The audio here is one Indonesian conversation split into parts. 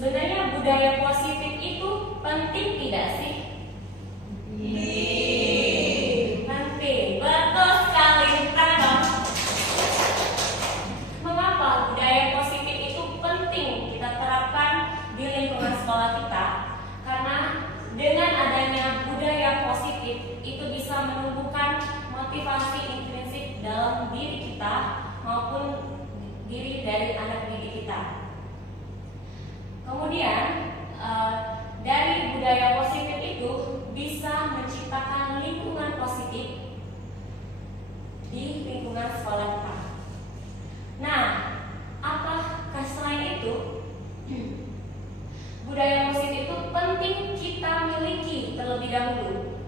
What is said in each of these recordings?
Sebenarnya budaya positif itu penting tidak sih? Penting, betul sekali. Tangkap. Mengapa budaya positif itu penting kita terapkan di lingkungan sekolah kita? Karena dengan adanya budaya positif itu bisa menumbuhkan motivasi intrinsik dalam diri kita maupun diri dari anak didik kita. Kemudian dari budaya positif itu bisa menciptakan lingkungan positif di lingkungan sekolah kita. Nah, apakah selain itu budaya positif itu penting kita miliki terlebih dahulu?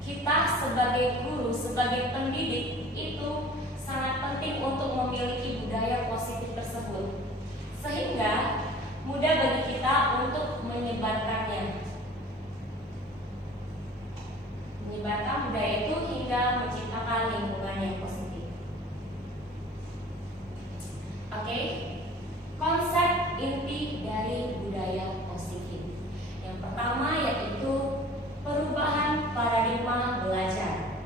Kita sebagai guru, sebagai pendidik itu sangat penting untuk memiliki budaya positif tersebut, sehingga mudah bagi kita untuk menyebarkannya. Menyebarkan budaya itu hingga menciptakan lingkungan yang positif. Oke, konsep inti dari budaya positif. Yang pertama yaitu perubahan paradigma belajar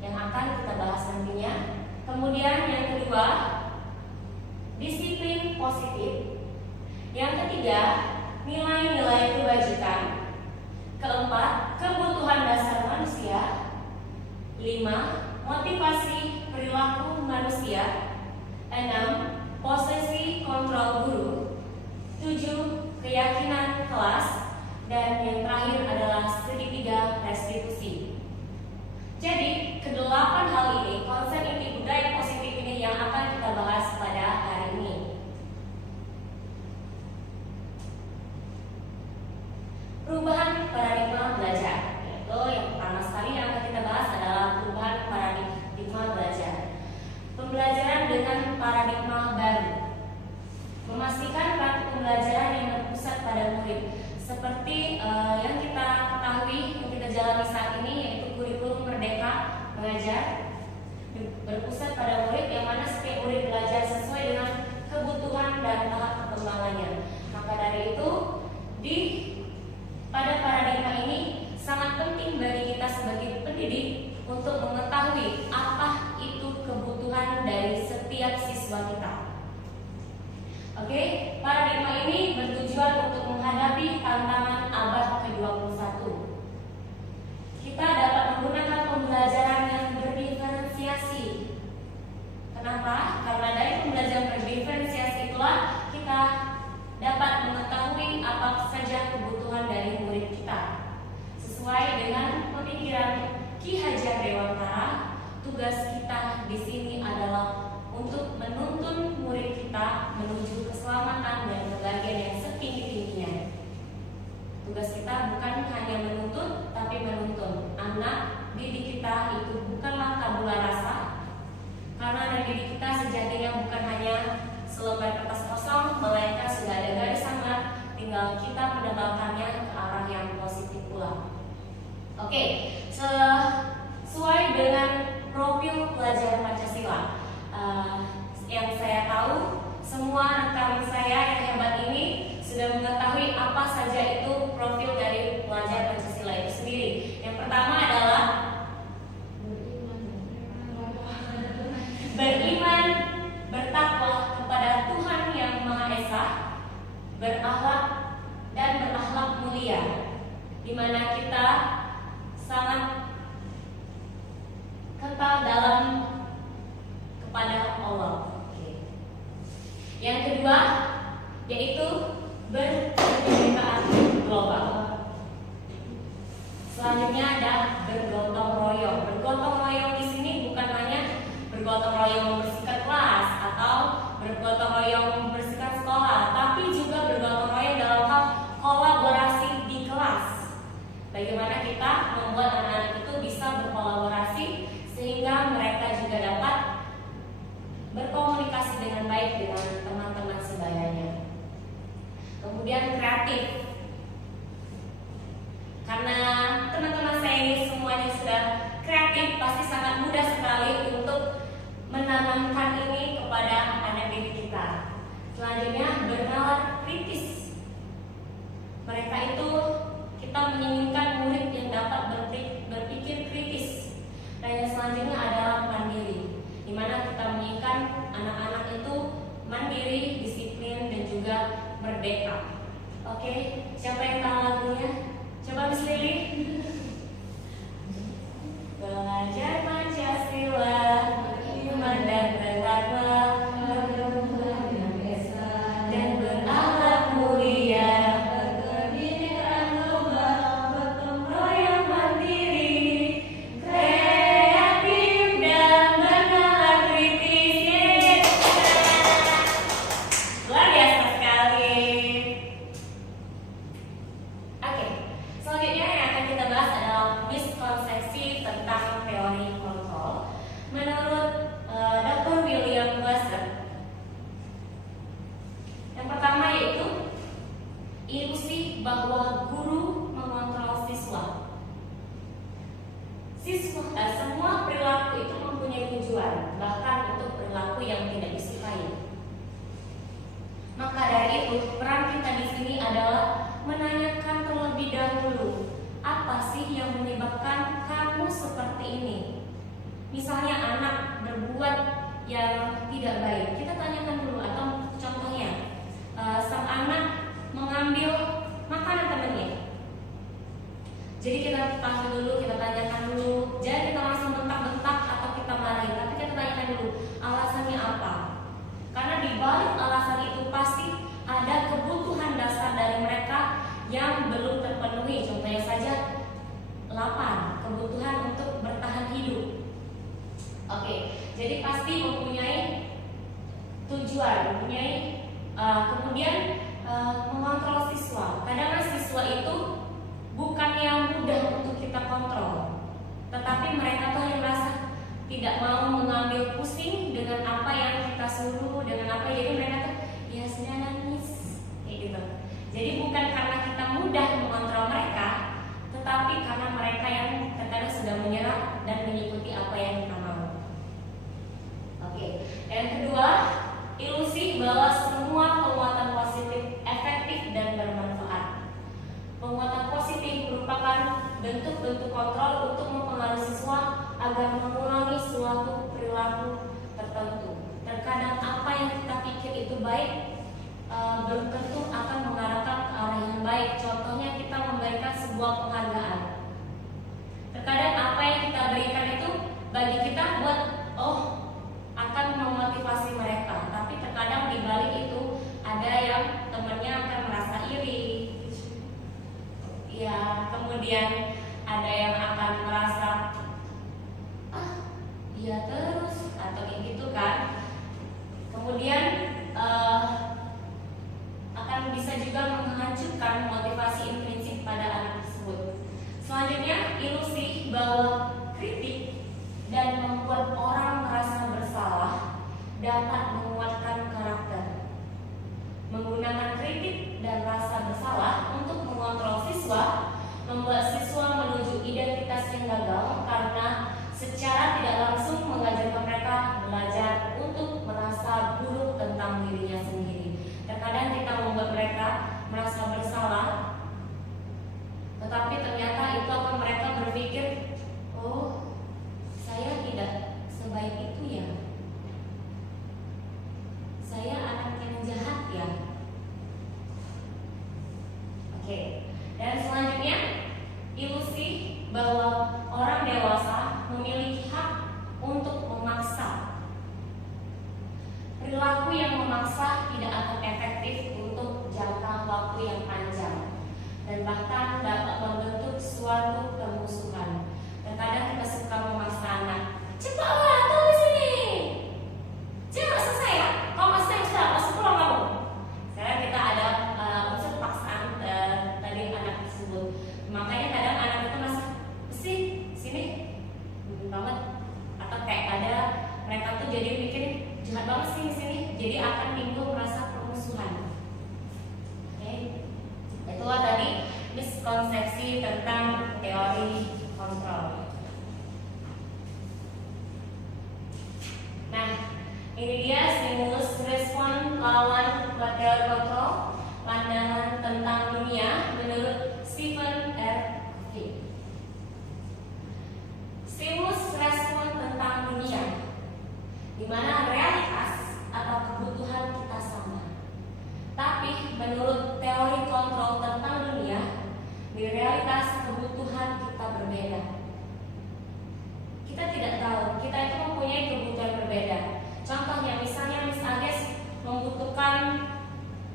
yang akan kita bahas nantinya. Kemudian yang kedua, disiplin positif. Yang ketiga, nilai-nilai kebajikan. Keempat, kebutuhan dasar manusia. 5, motivasi perilaku manusia. 6, posisi kontrol guru. 7, keyakinan kelas. Dan yang terakhir adalah segitiga restitusi. Jadi, kedelapan hal ini, konsep inti budaya positif ini yang akan kita bahas pada hari ini. Perubahan paradigma belajar, yaitu yang pertama sekali yang akan kita bahas adalah perubahan paradigma belajar. Pembelajaran dengan paradigma baru, memastikan praktik pembelajaran yang berpusat pada murid, seperti yang kita ketahui, yang kita jalani saat ini, yaitu kurikulum Merdeka Mengajar, berpusat pada murid, yang mana setiap murid belajar sesuai dengan kebutuhan dan tahap perkembangannya. Maka dari itu, pada paradigma ini sangat penting bagi kita sebagai pendidik untuk mengetahui apa itu kebutuhan dari setiap siswa kita. Oke, paradigma ini bertujuan untuk menghadapi tantangan abad ke-21. Kita dapat menggunakan pembelajaran yang berdiferensiasi. Kenapa? Karena dari pembelajaran berdiferensiasi itulah kita dapat mengetahui apa saja kebutuhan dari murid kita. Sesuai dengan pemikiran Ki Hajar Dewantara, tugas kita di sini adalah untuk menuntun murid kita menuju keselamatan dan kebahagiaan yang setinggi-tingginya. Tugas kita bukan hanya menuntut, tapi menuntun. Anak didik kita itu bukanlah tabula rasa, karena anak didik kita sejatinya bukan hanya selembar kertas kosong, melainkan sudah ada garis samar, tinggal kita menebalkannya ke arah yang positif pula. Oke, sesuai dengan profil pelajar Pancasila, yang saya tahu semua rekan saya yang hebat ini sudah mengetahui apa saja itu profil dari pelajar Pancasila itu sendiri. Yang pertama adalah beriman, bertakwa kepada Tuhan Yang Maha Esa, berakhlak dan berakhlak mulia, di mana kita sangat kental dalam kepada Allah. Yang kedua yaitu berkebinekaan global. Selanjutnya ada bergotong royong. Bergotong royong di sini bukan hanya bergotong royong membersihkan kelas atau bergotong royong membersihkan sekolah, tapi juga bergotong royong dalam hal kolaborasi di kelas. Bagaimana kita membuat anak-anak itu bisa berkolaborasi sehingga mereka juga dapat berkomunikasi dengan baik dengan teman-teman sebayanya. Kemudian kreatif, karena teman-teman saya ini semuanya sudah kreatif, pasti sangat mudah sekali untuk menanamkan ini kepada anak didik kita. Selanjutnya bernalar kritis, itu kita menginginkan murid yang dapat berpikir kritis. Dan yang selanjutnya adalah mandiri, di mana kita menginginkan anak-anak itu mandiri, disiplin, dan juga merdeka. Oke, siapa yang tahu lagunya? Coba Miss Lily. Belajar Pancasila, beriman dan bertakwa, dan berakhlak mulia, berkebinekaan lomba, bergotong royong mandiri, kreatif dan bernalar kritis. Luar biasa sekali. Oke, selanjutnya yang akan kita bahas adalah miskonsepsi tentang teori kontrol. Menurut Dr. William Glasser, yang pertama yaitu ilusi bahwa guru mengontrol siswa. Semua perilaku itu mempunyai tujuan, bahkan untuk perilaku yang tidak disukai. Maka dari itu, peran kita di sini adalah menanyakan terlebih dahulu, apa sih yang menyebabkan kamu seperti ini? Misalnya anak berbuat yang tidak baik, kita tanyakan dulu. Atau contohnya, sang anak mengambil makanan temannya. Jadi kita panggil dulu, kita tanyakan dulu. Jangan kita langsung bentak-bentak atau kita marahin, tapi kita tanyakan dulu alasannya apa. Karena di balik alasan itu pasti ada kebutuhan dasar dari mereka yang belum terpenuhi. Contohnya saja lapar, kebutuhan untuk bertahan hidup. Oke, jadi pasti mempunyai tujuan, kemudian mengontrol siswa. Kadang siswa itu bukan yang mudah untuk kita kontrol, tetapi mereka tuh yang merasa tidak mau mengambil pusing dengan apa yang kita suruh, dengan apa, jadi mereka tuh ya sudah nangis kayak gitu. Jadi bukan karena kita mudah mengontrol mereka, tetapi karena mereka yang terkadang sudah menyerah dan mengikuti apa yang kita mau. Oke, yang kedua, ilusi bahwa semua penguatan positif efektif dan bermanfaat. Penguatan positif merupakan bentuk-bentuk kontrol untuk mempengaruhi siswa agar mengurangi suatu perilaku tertentu. Terkadang apa yang kita pikir itu baik belum tentu akan mengarahkan ke arah yang baik. Contohnya kita memberikan sebuah penghargaan. Terkadang apa yang kita berikan itu bagi kita buat akan memotivasi mereka, tapi terkadang di balik itu ada yang temannya akan merasa iri. Ya, kemudian ada yang akan merasa dia terus atau kayak gitu kan. Kemudian akan bisa juga menghancurkan motivasi intrinsik pada anak tersebut. Selanjutnya, ilusi bahwa kritik dan membuat orang merasa bersalah dapat menguatkan karakter. Menggunakan kritik dan rasa bersalah untuk mengontrol siswa membuat siswa menuju identitas yang gagal karena secara tidak langsung mengajarkan mereka belajar untuk merasa buruk tentang dirinya sendiri. Terkadang kita membuat mereka merasa bersalah, tetapi ternyata itu akan mereka berpikir, saya tidak sebaik itu ya, saya anak yang jahat ya. Oke, dan selanjutnya ilusi bahwa orang dewasa memiliki hak untuk memaksa. Perilaku yang memaksa tidak akan efektif untuk jangka waktu yang panjang dan bahkan dapat membentuk suatu permusuhan. Terkadang kita suka memaksa anak, cepatlah tulis sini, jangan selesai ya, kalau masih sudah masuk pulang kamu. Sekarang kita ada unsur paksaan tadi anak tersebut. Makanya kadang anak itu masih sini banget, atau kayak ada mereka tuh jadi bikin jahat banget sih sini, jadi akan timbul rasa permusuhan. Oke, itulah tadi miskonsepsi tentang teori kontrol. Nah, ini dia stimulus respon lawan teori kontrol. pandangan tentang dunia menurut Stephen R. Covey. Stimulus respon tentang dunia, di mana realitas atau kebutuhan kita sama. Tapi menurut teori kontrol tentang dunia, di realitas kebutuhan kita berbeda. Kita tidak tahu, kita itu mempunyai kebutuhan berbeda. Contohnya misalnya Miss Agnes membutuhkan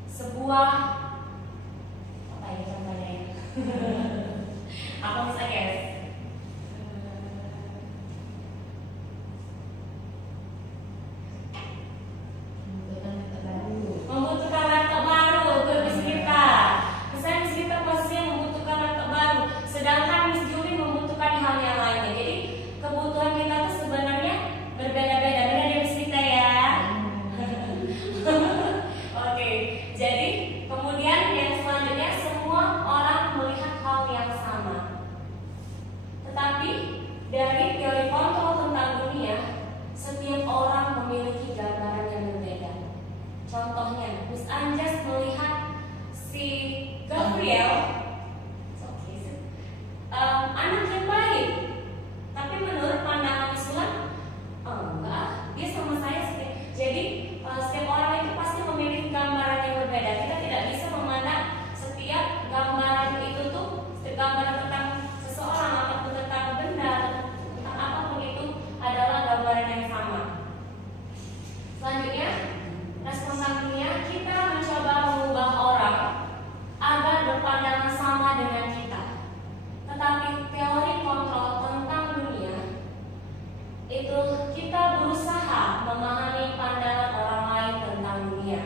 sebuah apa ya contohnya ya? Apa Miss Agnes? Membutuhkan laptop baru untuk Miss Gita. Misalnya Miss Gita posisinya membutuhkan laptop baru, sedangkan Miss Juli membutuhkan hal yang lainnya. Jadi kebutuhan kita tuh sebenarnya berbeda-beda. Benar ya Miss Gita ya? Oke, jadi kemudian yang selanjutnya semua orang melihat hal yang sama. Tetapi dari teori kontrol tentang dunia, setiap orang memiliki gambaran yang berbeda. Contohnya, Miss Anjas melihat si Gabriel anak yang baik, tapi menurut pandangan Miss Ulan, enggak, dia sama saya sih. Jadi setiap orang itu pasti memiliki gambaran yang berbeda. Kita tidak bisa memandang setiap gambaran itu tuh setiap gambaran tentang seseorang ataupun tentang benda, tentang apapun itu adalah gambaran yang sama. Selanjutnya, respon dunia, kita mencoba mengubah orang agar berpandangan sama dengan kita. Tetapi teori kontrol tentang dunia itu kita berusaha memahami pandangan orang lain tentang dunia.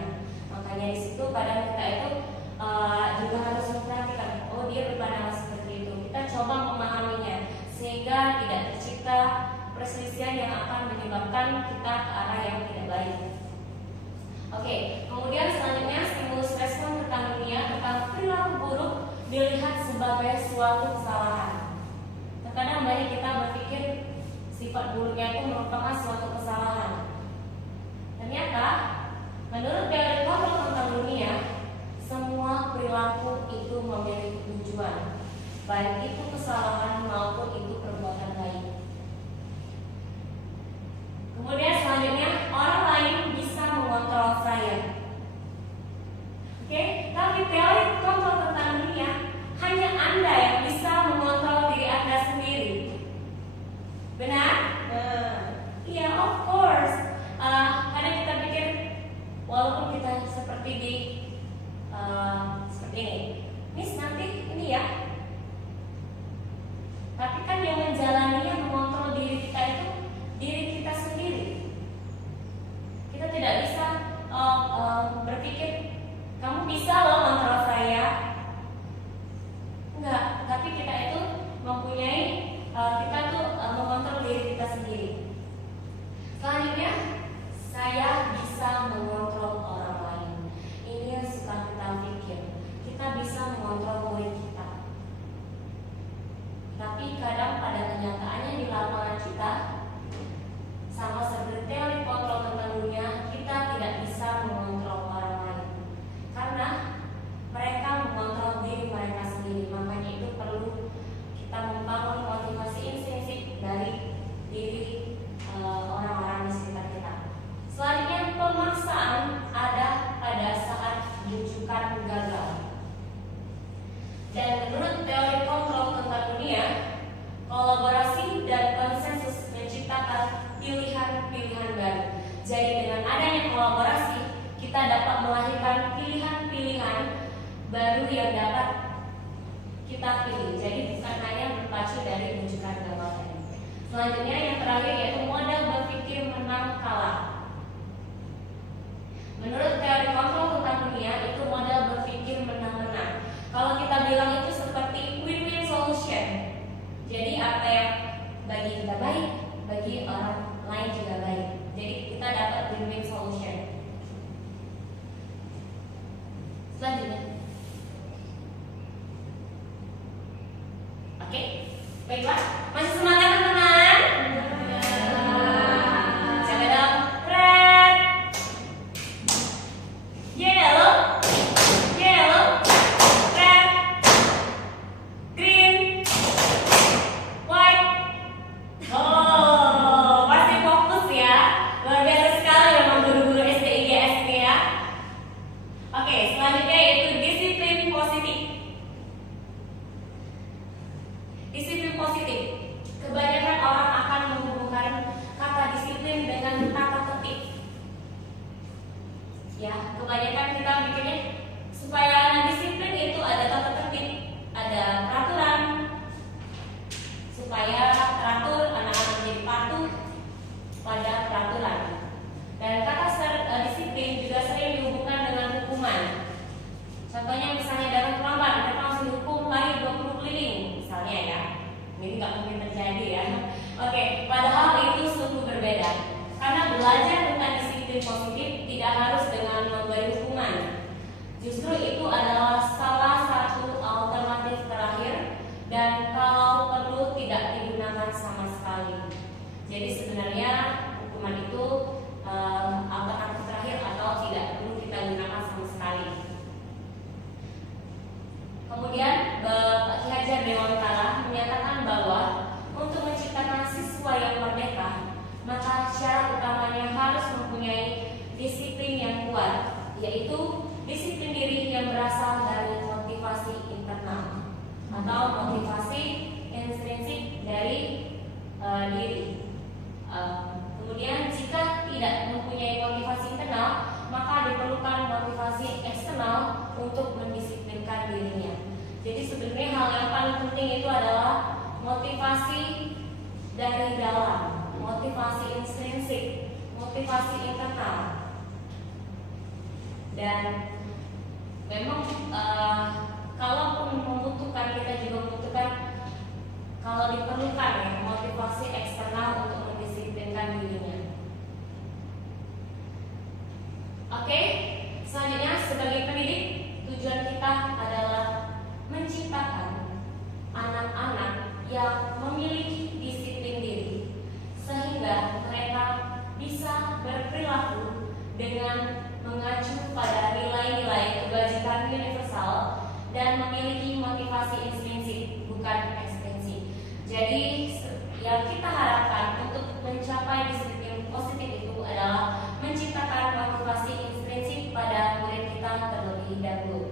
Makanya di situ kadang kita itu juga harus memperhatikan, oh dia berpandangan seperti itu. Kita coba memahaminya sehingga tidak tercipta perselisihan yang akan menyebabkan kita ke arah yang tidak baik. Oke, kemudian selanjutnya stimulus respon tentang dunia tentang perilaku buruk dilihat sebagai suatu kesalahan. Terkadang banyak kita berpikir sifat buruknya itu merupakan suatu kesalahan. Ternyata menurut teori kontrol tentang dunia, semua perilaku itu memiliki tujuan, baik itu kesalahan maupun itu perbuatan baik. Kemudian selanjutnya orang lain bisa mengontrol saya. Oke, tapi teori kontrol tentang dunia hanya Anda yang bisa mengontrol diri Anda sendiri. Benar? Iya, of course. Kadang kita pikir walaupun kita seperti ini, Miss nanti ini ya. Tapi kan yang menjalaninya mengontrol diri kita itu diri kita sendiri. Kita tidak bisa berpikir kamu bisa loh kontrol saya. Enggak, tapi kita itu mempunyai kita tuh mengontrol diri kita sendiri. Selanjutnya, saya bisa mengontrol orang lain. Ini yang suka kita pikir. Kita bisa mengontrol murid kita. Tapi kadang pada kenyataannya di lapangan kita sama seperti teori kontrol tentang dunia, kita tidak bisa mengontrol orang lain karena mereka mengontrol diri mereka sendiri. Makanya itu perlu kita membangun motivasi intrinsik dari diri orang-orang di sekitar kita. Selanjutnya, pemaksaan ada pada saat rujukan gagal. Dan menurut teori kontrol tentang dunia, kolaborasi dan konsensus menciptakan pilihan-pilihan baru. Jadi dengan adanya kolaborasi, kita dapat melahirkan pilihan-pilihan baru yang dapat kita pilih. Jadi bukan hanya berpacu dari rujukan gagal tadi. Selanjutnya yang terakhir yaitu model berpikir menang kalah. Menurut teori kontrol tentang dunia, itu model berpikir menang-menang. Kalau kita bilang itu seperti win-win solution. Jadi apa yang bagi kita baik, bagi orang lain juga baik. Jadi kita dapat win-win solution. Selanjutnya, oke, baiklah, masih semangat teman-teman? Coba dong disiplin positif tidak harus dengan memberi hukuman. Justru itu adalah salah satu alternatif terakhir dan kalau perlu tidak digunakan sama sekali. Jadi sebenarnya hukuman itu alternatif terakhir atau tidak perlu kita gunakan sama sekali. Kemudian Pak Ki Hajar Dewantara menyatakan bahwa untuk menciptakan siswa yang merdeka, maka syarat utamanya harus mempunyai disiplin yang kuat, yaitu disiplin diri yang berasal dari motivasi internal atau motivasi intrinsik dari diri. Kemudian jika tidak mempunyai motivasi internal, maka diperlukan motivasi eksternal untuk mendisiplinkan dirinya. Jadi sebenarnya hal yang paling penting itu adalah motivasi dari dalam, motivasi intrinsik, motivasi internal. Dan memang kalaupun membutuhkan, kita juga membutuhkan kalau diperlukan ya, motivasi eksternal untuk mendisiplinkan dirinya. Oke, selanjutnya sebagai pendidik, tujuan kita adalah menciptakan anak-anak yang memiliki disiplin diri sehingga mereka bisa berperilaku dengan mengacu pada nilai-nilai kebajikan universal dan memiliki motivasi intrinsik bukan ekstrinsik. Jadi yang kita harapkan untuk mencapai disiplin positif itu adalah menciptakan motivasi intrinsik pada murid kita terlebih dahulu.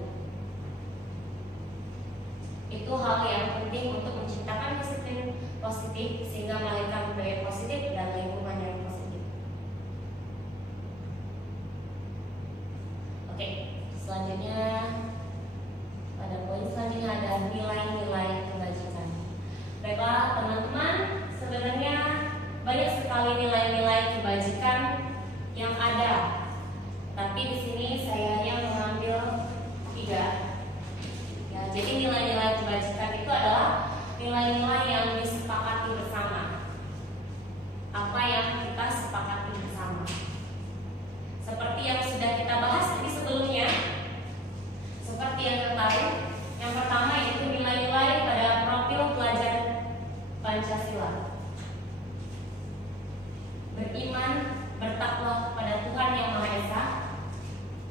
Itu hal yang penting untuk menciptakan disiplin positif sehingga melahirkan budaya positif dan lingkungan yang positif. Oke, selanjutnya pada poin selanjutnya ada nilai-nilai kebajikan. Baiklah teman-teman, sebenarnya banyak sekali nilai-nilai kebajikan yang ada. Tapi di sini saya hanya mengambil 3. Ya, jadi nilai-nilai kebajikan itu adalah nilai-nilai yang disepakati bersama. Apa yang kita sepakati bersama. Seperti yang sudah kita bahas di sebelumnya. Seperti yang kita tahu, yang pertama yaitu nilai-nilai pada profil pelajar Pancasila. Beriman, bertakwa kepada Tuhan Yang Maha Esa,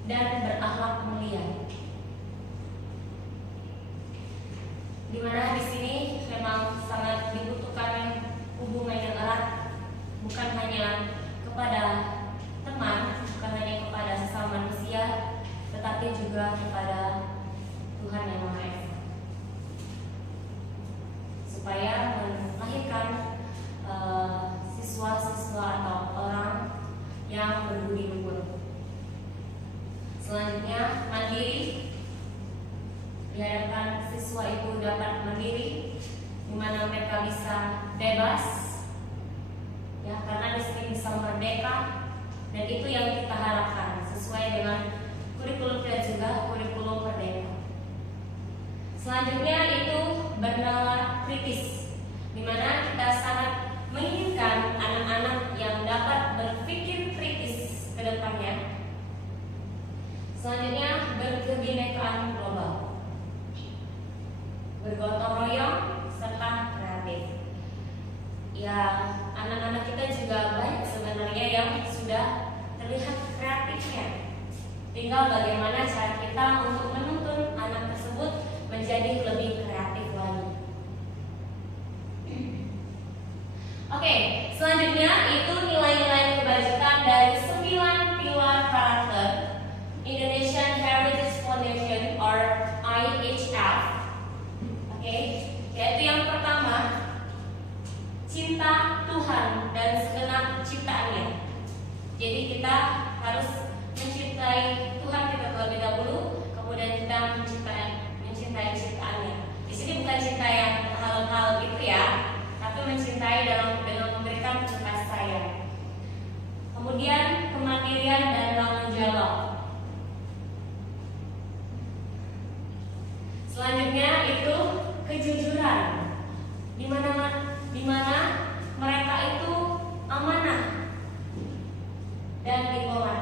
dan berakhlak mulia. Di mana di sini memang sangat dibutuhkan hubungan yang erat, bukan hanya kepada teman, bukan hanya kepada sesama manusia, tetapi juga kepada Tuhan Yang Maha Esa, supaya melahirkan siswa-siswa atau orang yang berbudi luhur. Selanjutnya mandiri. Diharapkan siswa itu dapat mandiri, di mana mereka bisa bebas, ya karena di sini bisa merdeka, dan itu yang kita harapkan sesuai dengan kurikulum kita juga, kurikulum merdeka. Selanjutnya itu bernalar kritis, di mana kita sangat menginginkan anak-anak yang dapat berpikir kritis ke depannya. Selanjutnya berkebinekaan global, bergotong royong serta kreatif. Ya, anak-anak kita juga banyak sebenarnya yang sudah terlihat kreatifnya. Tinggal bagaimana cara kita untuk menuntun anak tersebut menjadi lebih kreatif lagi. Oke, selanjutnya itu nilai-nilai kebajikan dari 9 pilar karakter Indonesian Heritage Foundation or IHF. Oke, yaitu yang pertama, cinta Tuhan dan segenap ciptaannya. Jadi kita harus mencintai Tuhan kita terlebih dahulu, kemudian kita mencintai ciptaannya. Di sini bukan cinta yang hal-hal gitu ya, tapi mencintai dengan memberikan kasih sayang. Kemudian kemandirian dan tanggung jawab. Selanjutnya itu kejujuran, di mana mereka itu amanah dan dihormati.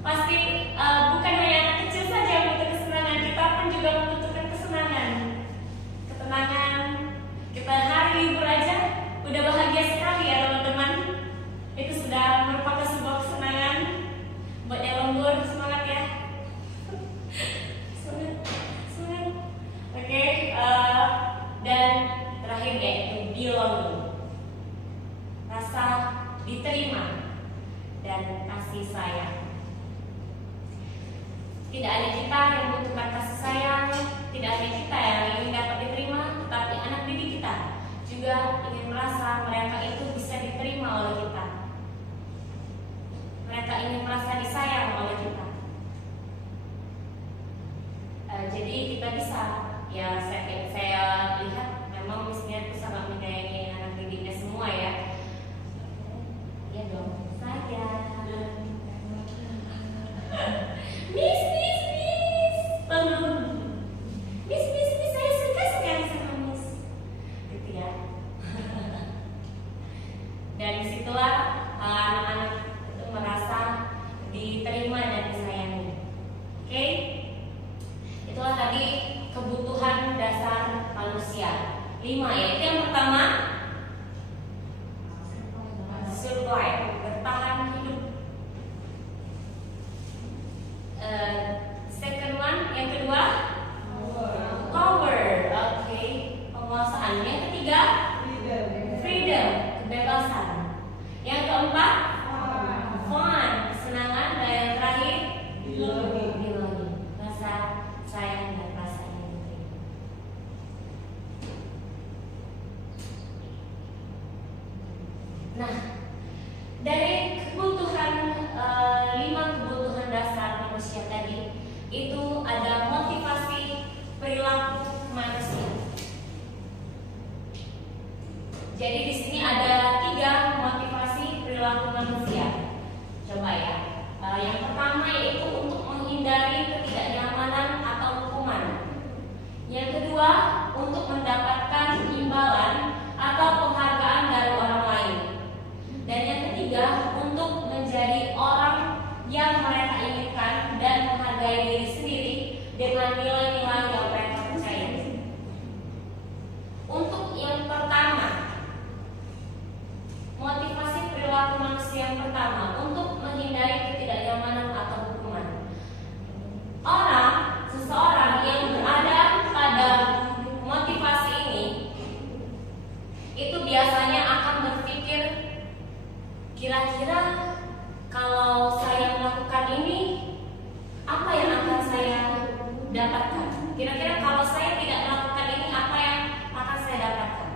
Pasti bukan hanya anak kecil saja yang butuh kesenangan, kita pun juga membutuhkan kesenangan, ketenangan. Kita hari libur aja udah bahagia sekali ya teman-teman. Itu sudah merupakan sebuah kesenangan. Buat yang lembur, semangat ya. Semangat. Oke, dan terakhir yaitu belonging, rasa diterima dan kasih sayang. Tidak hanya kita yang membutuhkan kasih sayang, tidak hanya kita yang ingin dapat diterima, tetapi anak didik kita juga ingin merasa mereka itu bisa diterima oleh kita. Mereka ingin merasa disayang oleh kita. Jadi kita bisa, ya saya lihat memang mestinya itu sangat menyayangi anak didiknya semua ya. Ya dong, saya. Miss, saya suka sekali sama Miss. Gitu ya. Dan disitulah anak-anak itu merasa diterima dan disayangi. Oke? Itulah tadi kebutuhan dasar manusia 5 ya. Itu yang pertama, survive, bertahan hidup. Second one, yang kedua, power, oke, penguasaan. Yang ketiga, freedom, kebebasan. Yang keempat, fun, kesenangan. Dan yang terakhir, belonging, rasa sayang dan rasa ingin diterima. Nah, dari kebutuhan 5 kebutuhan dasar manusia tadi, itu ada motivasi perilaku manusia. Jadi di sini ada 3 motivasi perilaku manusia. Coba ya. Yang pertama yaitu untuk menghindari ketidaknyamanan atau hukuman. Yang kedua, untuk mendapatkan imbalan atau penghargaan dari orang lain. Dan yang ketiga, untuk menjadi orang yang mereka inginkan dan menghargai diri sendiri dengan nilai-nilai yang mereka percaya. Untuk yang pertama, motivasi perilaku manusia yang pertama, untuk menghindari ketidaknyamanan atau hukuman. Seseorang yang berada pada motivasi ini, itu biasanya akan berpikir, kira-kira kalau saya melakukan ini, apa yang akan saya dapatkan? Kira-kira kalau saya tidak melakukan ini, apa yang akan saya dapatkan?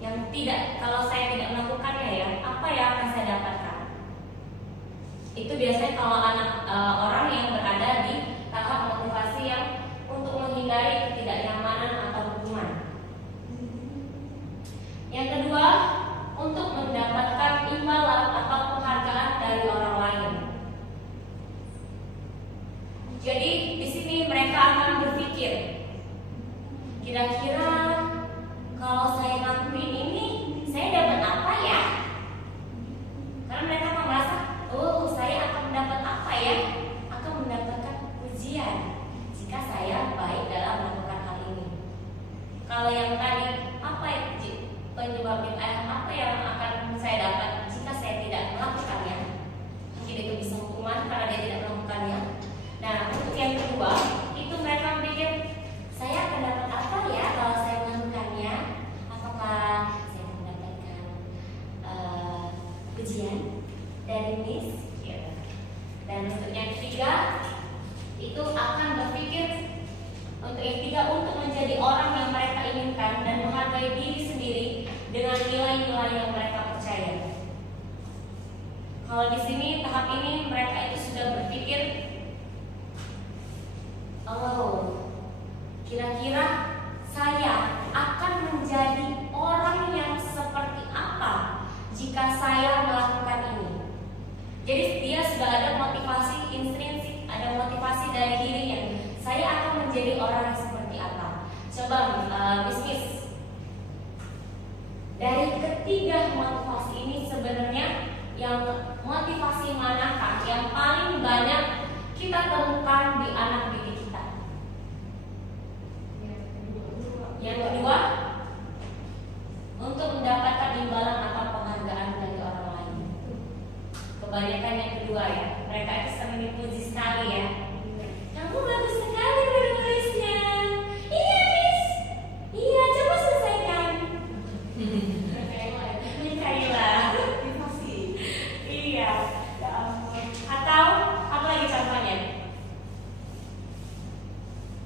Yang tidak, kalau saya tidak melakukannya ya, apa yang akan saya dapatkan? Itu biasanya kalau orang yang berada di tahap motivasi yang untuk menghindari ketidaknyamanan atau hukuman. Yang kedua, untuk mendapatkan imbalan atau penghargaan dari orang lain. Jadi di sini mereka akan berpikir, kira-kira kalau saya lakuin ini, saya dapat apa ya? Karena mereka akan merasa, oh saya akan mendapat apa ya? Akan mendapatkan pujian jika saya baik dalam melakukan hal ini. Kalau yang tadi, apa penyebabnya, apa yang akan saya dapat jika saya tidak melakukannya? Mungkin itu bisa hukuman karena dia tidak melakukannya. Nah, untuk yang kedua, itu mereka pikir, saya akan dapat apa ya kalau saya melakukannya? Apakah saya akan mendapatkan pujian dari Miss? Ya. Dan untuk yang ketiga, itu akan berpikir, untuk yang ketiga, untuk menjadi orang yang mereka inginkan dan menghargai diri sendiri dengan nilai-nilai yang mereka percaya. Kalau di sini tahap ini mereka itu sudah berpikir, oh, kira-kira saya akan menjadi orang yang seperti apa jika saya melakukan ini. Jadi dia sudah ada motivasi intrinsik, ada motivasi dari dirinya. Saya akan menjadi orang yang seperti apa? Coba bisnis. Dari ketiga motivasi ini sebenarnya yang motivasi manakah yang paling kita temukan di anak didik kita? Yang kedua, untuk mendapatkan imbalan atau penghargaan dari orang lain. Kebanyakan yang kedua ya, mereka itu sering dipuji sekali ya. Kamu bagus sekali menulisnya. Iya Miss. Iya, coba selesaikan. Mikaela. Iya. Ya ampun. Atau apa lagi contohnya?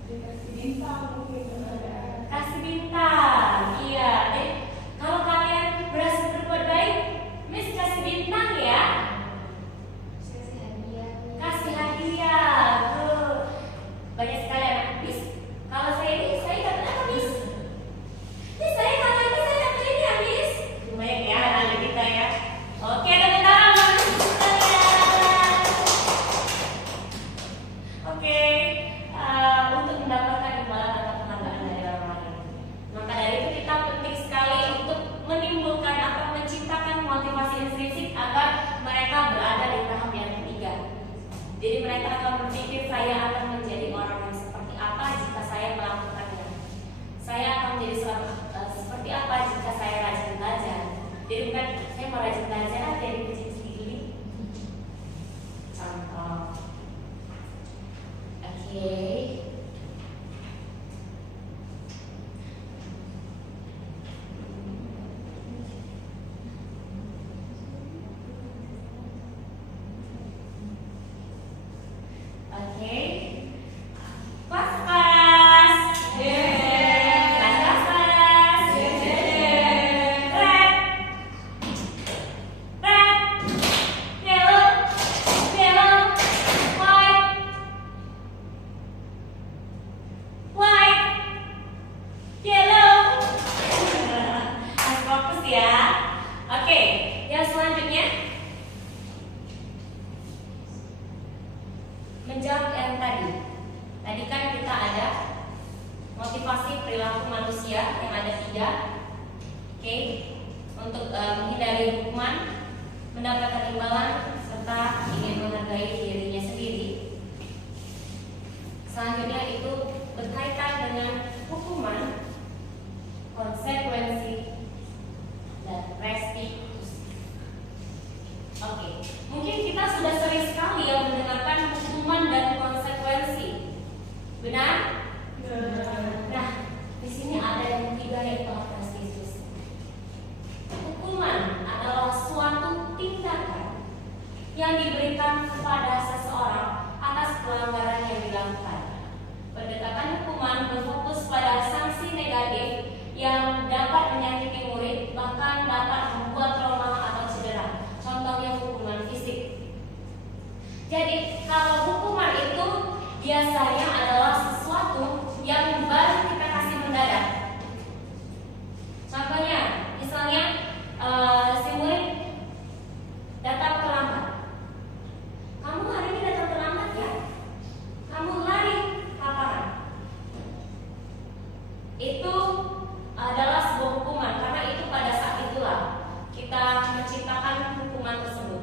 Kasih bintang mungkin. Kasih bintang. Iya. Kalau kalian berhasil berbuat baik, Miss kasih bintang ya. Kasih hadiah. Banyak sekali anak Miss. Kalau saya dapat apa Miss? Miss saya kalau ini saya dapat ini ya Miss. Banyak ya anak kita ya. Oke, tepuk tangan sekalian. Oke, untuk mendapatkan imbalan atau penghargaan dari orang lain. Maka dari itu kita penting sekali untuk menimbulkan atau menciptakan motivasi intrinsik agar mereka berada di tahap yang ketiga. Jadi mereka akan berpikir saya akan menjadi orang yang seperti apa jika saya melakukannya. Saya akan menjadi seperti apa jika saya rajin belajar. Jadi bukan saya mau rajin belajar dari kecil sendiri. Contoh. Oke. Oke. Pas-pas. Pas-pas. Red. Red. Yellow. Yellow. White. White. Yellow. Harus fokus ya. Oke, yang selanjutnya menjawab yang tadi. Tadi kan kita ada motivasi perilaku manusia yang ada 3. Oke, untuk menghindari hukuman, mendapatkan imbalan, serta ingin menghargai dirinya sendiri. Selanjutnya itu berkaitan dengan hukuman, konsekuensi, dan restitusi. Oke, mungkin kita sudah sering sekali ya mendengarkan hukuman dan konsekuensi. Benar? Nah, di sini ada yang ketiga yaitu restitusi. Hukuman adalah suatu tindakan yang diberikan kepada seseorang atas pelanggaran yang dilakukan. Pendekatan hukuman berfokus pada sanksi negatif yang dapat menyakiti murid, bahkan dapat membuat trauma atau cedera. Contohnya hukuman fisik. Jadi kalau hukuman itu biasanya adalah sesuatu yang baru kita kasih mendadak. Contohnya, misalnya si murid datang terlambat. Kamu hari ini datang terlambat ya? Kamu lari kaparan. Itu adalah sebuah hukuman karena itu pada saat itulah kita menciptakan hukuman tersebut.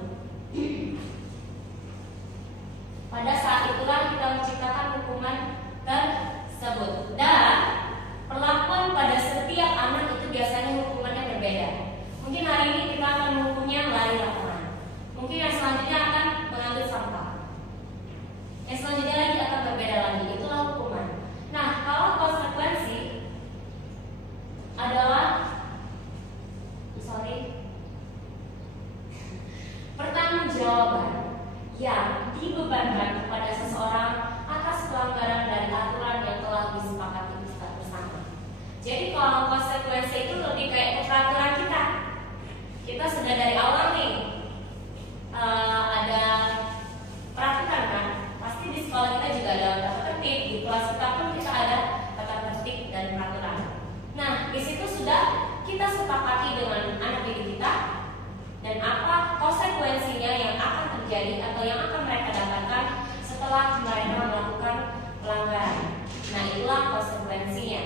Pada saat itulah kita menciptakan hukuman tersebut. Dan perlakuan pada setiap anak itu biasanya hukumannya berbeda. Mungkin hari ini kita akan menghukumnya lari lapangan. Mungkin yang selanjutnya akan mengambil sampah. Yang selanjutnya lagi akan berbeda lagi. Itulah hukuman. Nah, kalau konsekuensi adalah pertanggungjawaban yang dibebankan kepada seseorang atas pelanggaran dari aturan yang telah disepakati bersama. Jadi kalau konsekuensi itu lebih kayak peraturan kita. Kita sudah dari awal nih ada peraturan kan. Pasti di sekolah kita juga ada tata tertib, di kelas kita pun kita ada tata tertib dan peraturan. Nah, di situ sudah kita sepakati dengan anak didik kita dan apa konsekuensinya yang akan terjadi atau yang akan mereka dapatkan setelah mereka melakukan pelanggaran. Nah, itulah konsekuensinya.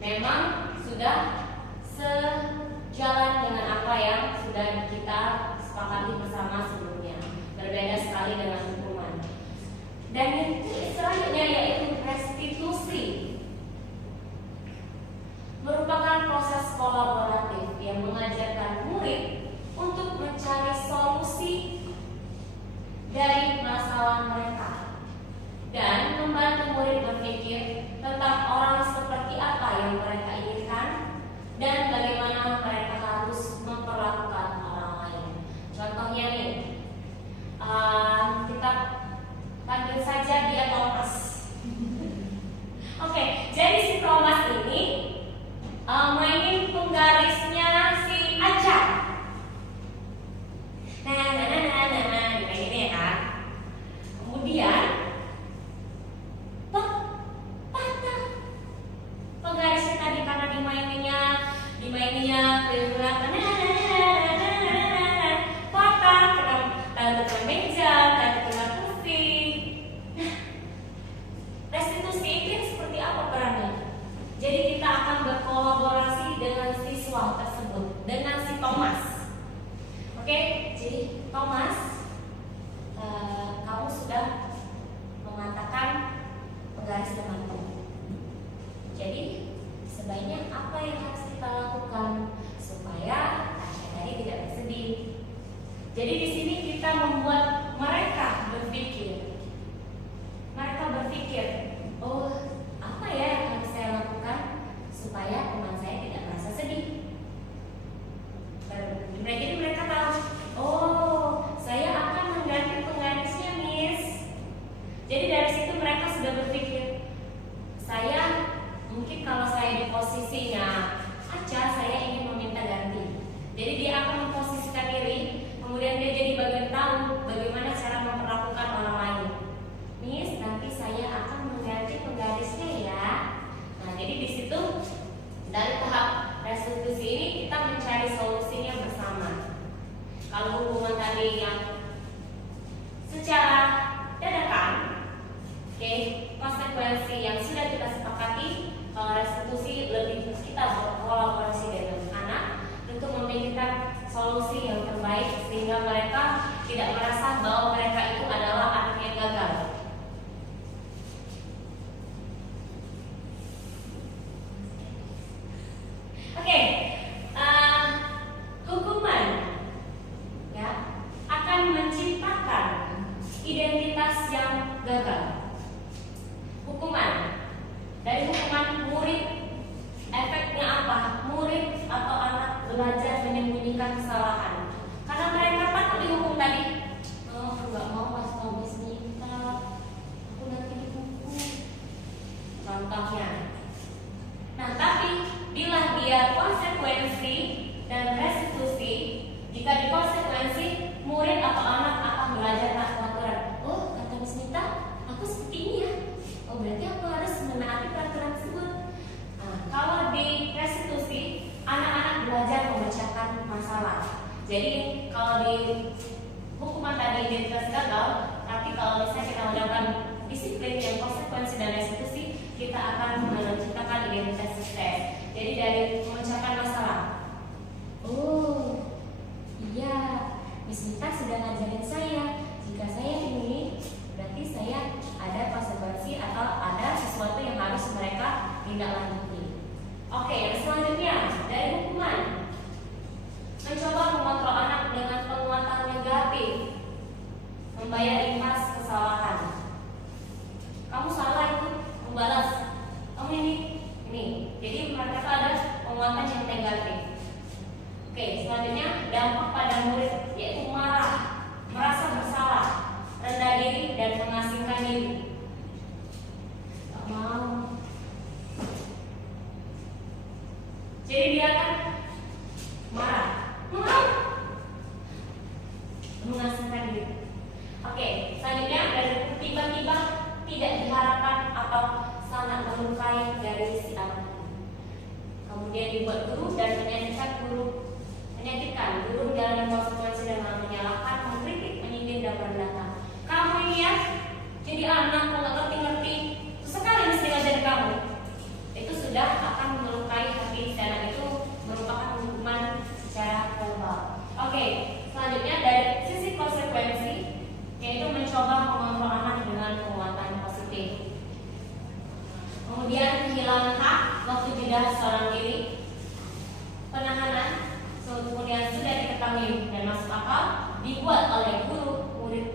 Memang sudah sejalan dengan apa yang sudah kita sepakati bersama sebelumnya. Berbeda sekali dengan hukuman. dari masalah mereka dan membantu murid berpikir tentang orang seperti apa yang mereka inginkan dan bagaimana mereka harus memperlakukan orang lain. Contohnya nih, kita panggil saja dia Thomas. Oke, jadi si Thomas ini mainin penggarisnya si Aca. Ini ya kan. Kemudian patah penggarisnya tadi karena dimaininnya patah, kena meja, kena kursi. Restitusi ini seperti apa perannya? Jadi kita akan berkolaborasi dengan siswa tersebut, dengan si Thomas. Oke, jadi Thomas, kamu sudah mengatakan penggaris temanku. Jadi sebaiknya apa yang harus kita lakukan supaya Aca tadi tidak bersedih? Jadi di sini kita membuat mereka berpikir. Mereka berpikir, oh, apa ya yang harus saya lakukan supaya teman saya tidak merasa sedih? Jadi mereka tahu, oh, saya akan mengganti penggarisnya, Miss. Jadi dari situ mereka sudah berpikir, saya mungkin kalau saya di posisinya Aca, saya ingin meminta ganti. Jadi dia akan memposisikan diri, kemudian dia jadi bagian tahu bagaimana cara memperlakukan orang lain. Miss, nanti saya akan mengganti penggarisnya ya. Nah, jadi di situ dari tahap restitusi ini kita mencari solusinya bersama. Kalau hubungan tadi yang secara dadakan, oke, konsekuensi yang sudah kita sepakati. Kalau restitusi lebih kita berkolaborasi dengan anak untuk memikirkan solusi yang terbaik sehingga mereka tidak merasa bahwa mereka itu adalah anak yang gagal. Oke, hukuman ya akan menciptakan identitas yang gagal. Hukuman, dari hukuman murid, efeknya apa? Murid atau anak belajar menyembunyikan kesalahan karena mereka takut dihukum tadi. Oh, aku nggak mau pas habis minta, aku nanti dihukum. Contohnya. Nah, tapi bila dia konsekuensi dan restitusi, jika dikonsekuensi, murid atau anak akan belajar peraturan. Oh, kata Miss Nita, aku seperti ini ya. Oh, berarti aku harus menaati peraturan tersebut. Nah, kalau di restitusi, anak-anak belajar memecahkan masalah. Jadi kalau di hukuman tadi identitas gagal, tapi kalau misalnya kita melakukan disiplin yang konsekuensi dan restitusi, kita akan menciptakan identitas sukses. Jadi dari memecahkan masalah. Oh, iya, Miss Nita sudah ngajarin saya. Jika saya ini, berarti saya ada konsekuensi atau ada sesuatu yang harus mereka tindak lanjuti. Oke, yang selanjutnya dari hukuman, mencoba mengontrol anak dengan penguatan negatif, membayar impas kesalahan. Kamu salah itu, membalas. Kamu ini. Jadi mereka ada penguatan yang negatif. Oke, selanjutnya dampak pada murid yaitu marah, merasa bersalah, rendah diri dan mengasingkan diri. Tak mau. Jadi dia kan marah, mengasingkan diri. Oke, selanjutnya dari tiba-tiba tidak diharapkan atau sangat melukai dari si anak. Kemudian dibuat guru dan menyakitkan guru menjalani konsekuensi dengan menyalahkan, mengkritik, menyindir dan merendahkan. Kamu ini ya, jadi anak nggak ngerti-ngerti, sekali mesti ngajarin kamu. Itu sudah akan melukai hati si anak, itu merupakan hukuman secara verbal. Oke, selanjutnya dari sisi konsekuensi, yaitu mencoba mengontrol anak dengan penguatan positif. Kemudian kehilangan hak waktu jeda seorang diri, penahanan, kemudian sudah diketahui dan masuk akal, dibuat oleh guru, murid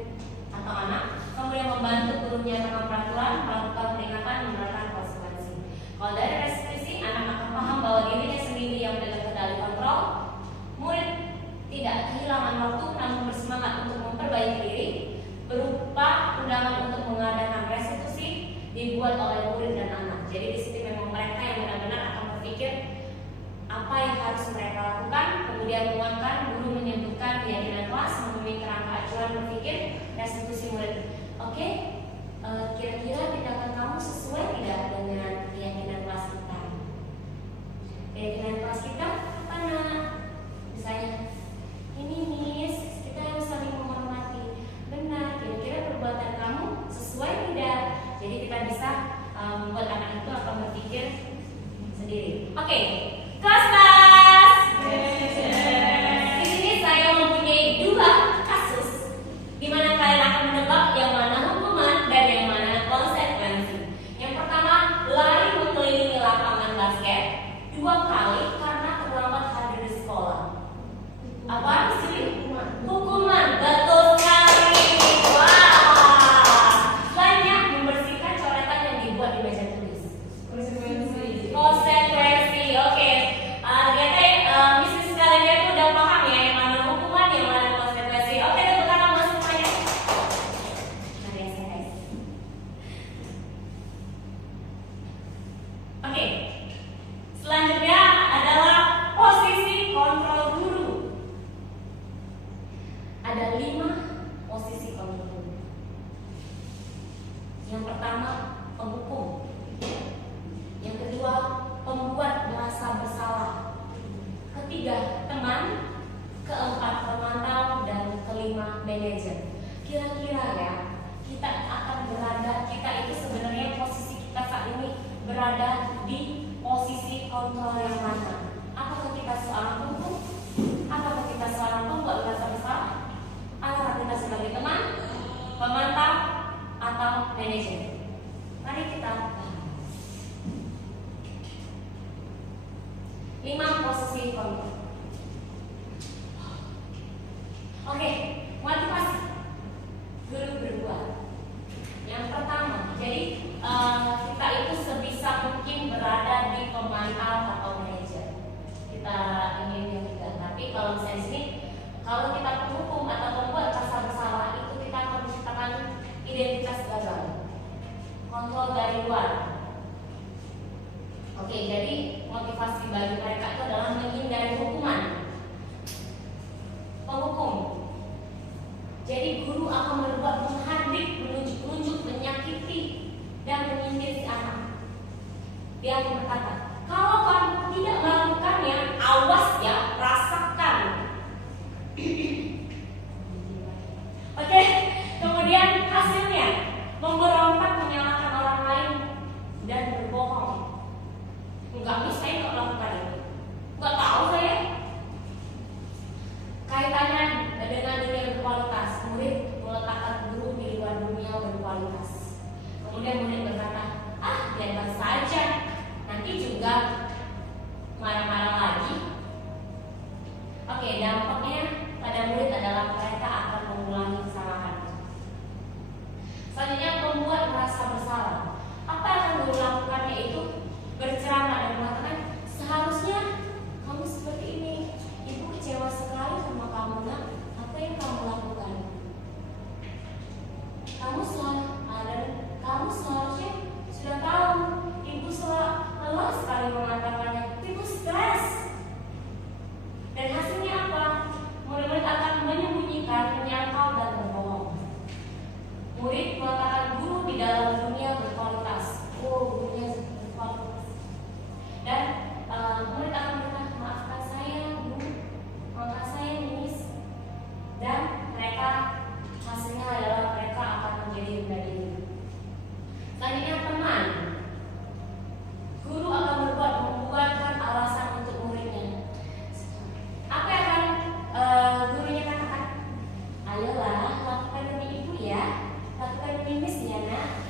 kira-kira ya, kita itu sebenarnya posisi kita saat ini berada di posisi kontrol yang mana? Apakah kita seorang pembuat? Apakah kita seorang pembuat merasa bersalah? Apakah kita sebagai teman, pemantau, atau manajer? Mari kita bahas 5 posisi kontrol. Oke, motivasi guru berbuat. Yang pertama, jadi kita itu sebisa mungkin berada di pemantau atau manajer. Kita ingin yang juga. Tapi kalau misalnya di sini, kalau kita penghukum atau pembuat rasa bersalah, itu kita akan menciptakan identitas gagal. Kontrol dari luar. Oke, jadi motivasi bagi mereka itu adalah menghindari hukuman. Penghukum. Jadi guru akan berbuat menghardik, menunjuk-nunjuk, menyakiti, dan menyindir si anak. Dia akan berkata, kalau kamu tidak melakukannya, awas ya, rasakan. Oke, kemudian hasilnya memberontak, menyalahkan orang lain, dan berbohong. Enggak bisa, saya nggak melakukan itu. Nggak tahu saya. Kaitannya dengan dunia berkualitas, murid meletakkan guru di luar dunia berkualitas. Kemudian murid berkata, biarkan saja, nanti juga marah-marah lagi. Oke, dampaknya pada murid adalah mereka akan mengulangi kesalahan. Selanjutnya, pembuat merasa bersalah. Apa yang akan guru lakukan, yaitu berceramah dan mengatakan, seharusnya kamu seperti ini. Ibu kecewa sekali sama kamu, nak. Apa yang kamu lakukan? Kamu seharusnya sudah tahu. Ibu lelah sekali mengatakannya. Ibu stres. Dan hasilnya apa? Murid-murid akan menyembunyikan, menyangkal, dan berbohong. Murid meletakkan guru di dalam dunia berkualitas. Dunia berkualitas. Dan murid akan berkata, maafkan saya, Bu. Maafkan saya, Miss. Dan mereka, hasilnya adalah mereka akan menjadi rendah diri. Selanjutnya, teman. Guru akan membuatkan alasan untuk muridnya. Apa yang akan gurunya katakan? Ayolah, lakukan demi ibu ya. Lakukan demi Miss ya, nak.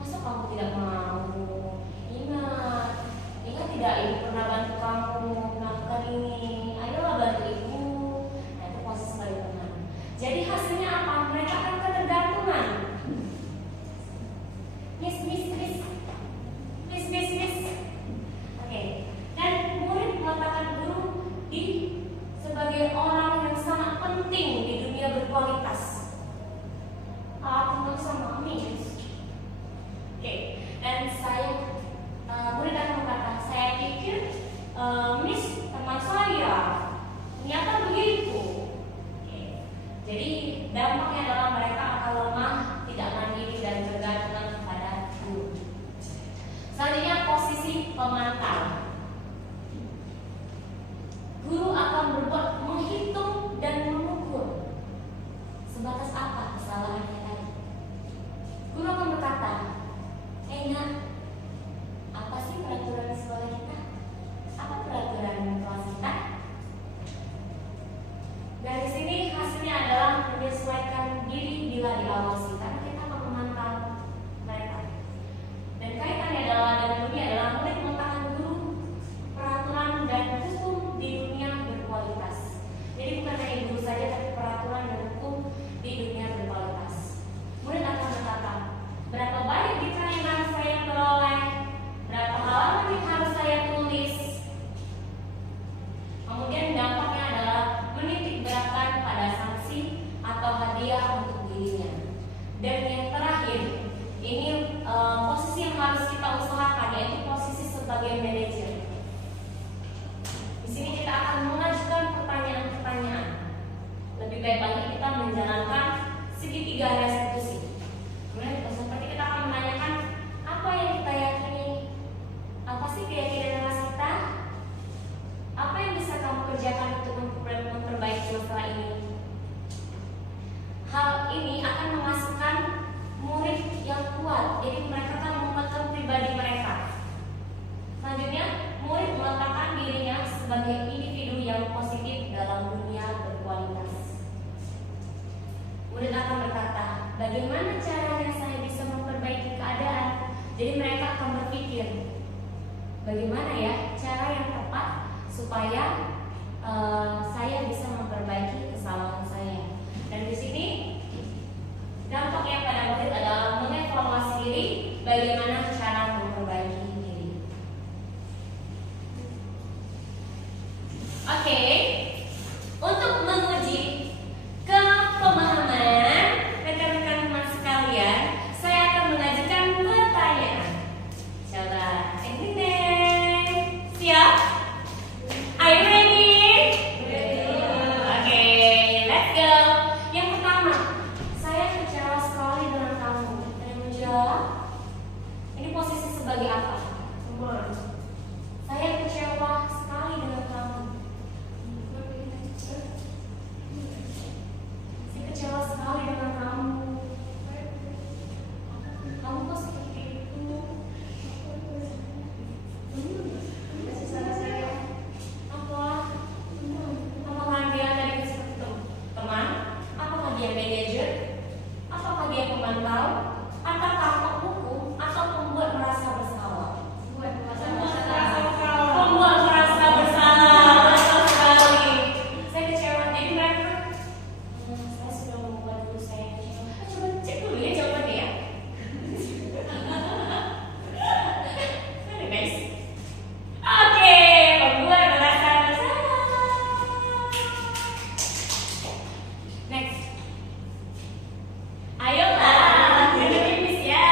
Masa kamu tidak mau? Ingat tidak, ibu pernah bantu kamu melakukan ini. Ayolah bantu ibu. Nah, itu proses sebagai teman. Jadi hasilnya apa? Mereka akan ketergantungan. Miss. Oke. Dan murid meletakkan guru sebagai orang yang sangat penting di dunia berkualitas. Aku sama Miss. Oke. Dan murid akan berkata, saya pikir Miss teman saya. Ternyata begitu. Oke. Jadi dampaknya adalah mereka akan lemah, tidak mandiri, dan bergantung kepada guru. Selanjutnya, posisi pemantau. Guru akan berbuat menghitung dan mengukur. Sebatas apa kesalahannya tadi? Guru akan berkata, nak, apa sih peraturan di sekolah kita? Apa peraturan kelas kita? Dari sini hasilnya adalah menyesuaikan diri bila diawasi, karena kita akan memantau mereka. Dan kaitannya dengan dunia adalah murid meletakkan guru, peraturan, dan hukum di dunia berkualitas. Jadi bukan hanya guru saja, tapi peraturan dan hukum di dunia berkualitas. Murid akan berkata, berapa banyak dikira yang harus saya peroleh, berapa halaman yang harus saya tulis. Kemudian dampaknya adalah menitik beratkan pada sanksi atau hadiah untuk dirinya. Dan yang terakhir, ini posisi yang harus kita usahakan, yaitu posisi sebagai manajer. Di sini kita akan mengajukan pertanyaan-pertanyaan. Lebih baik lagi kita menjalankan segitiga restitusi. Kemudian seperti kita akan menanyakan, apa yang kita yakini? Apa sih keyakinan kelas kita? Apa yang bisa kamu kerjakan untuk memperbaiki masalah ini? Hal ini bagaimana caranya saya bisa memperbaiki keadaan. Jadi mereka akan berpikir, bagaimana ya cara yang tepat supaya saya bisa memperbaiki kesalahan saya. Dan di sini dampak yang pada murid adalah mengevaluasi diri, bagaimana cara memperbaiki diri. Oke, untuk menguji kepemahaman rekan-rekan teman sekalian, saya akan mengajukan pertanyaan. Coba, ini deh, siap? Are you ready? Oke, let's go. Yang pertama, saya kecewa sekali dengan kamu. Ada yang menjawab? Ini posisi sebagai apa? Teman. Saya kecewa sekali dengan kamu. Saya kecewa sekali dengan kamu. Kamu kok seperti itu? Apakah dia tadi seperti teman? Apakah dia manajer? Apakah dia pemantau? Apakah penghukum atau pembuat merasa bersalah? Pembuat merasa bersalah. Betul sekali. Saya kecewa. Jadi mereka, saya sudah membuat dulu saya kecewa. Coba cek dulu ya jawabannya ya. Ada guys. Oke, pembuat merasa bersalah. Next. Ayolah, kita tipis ya.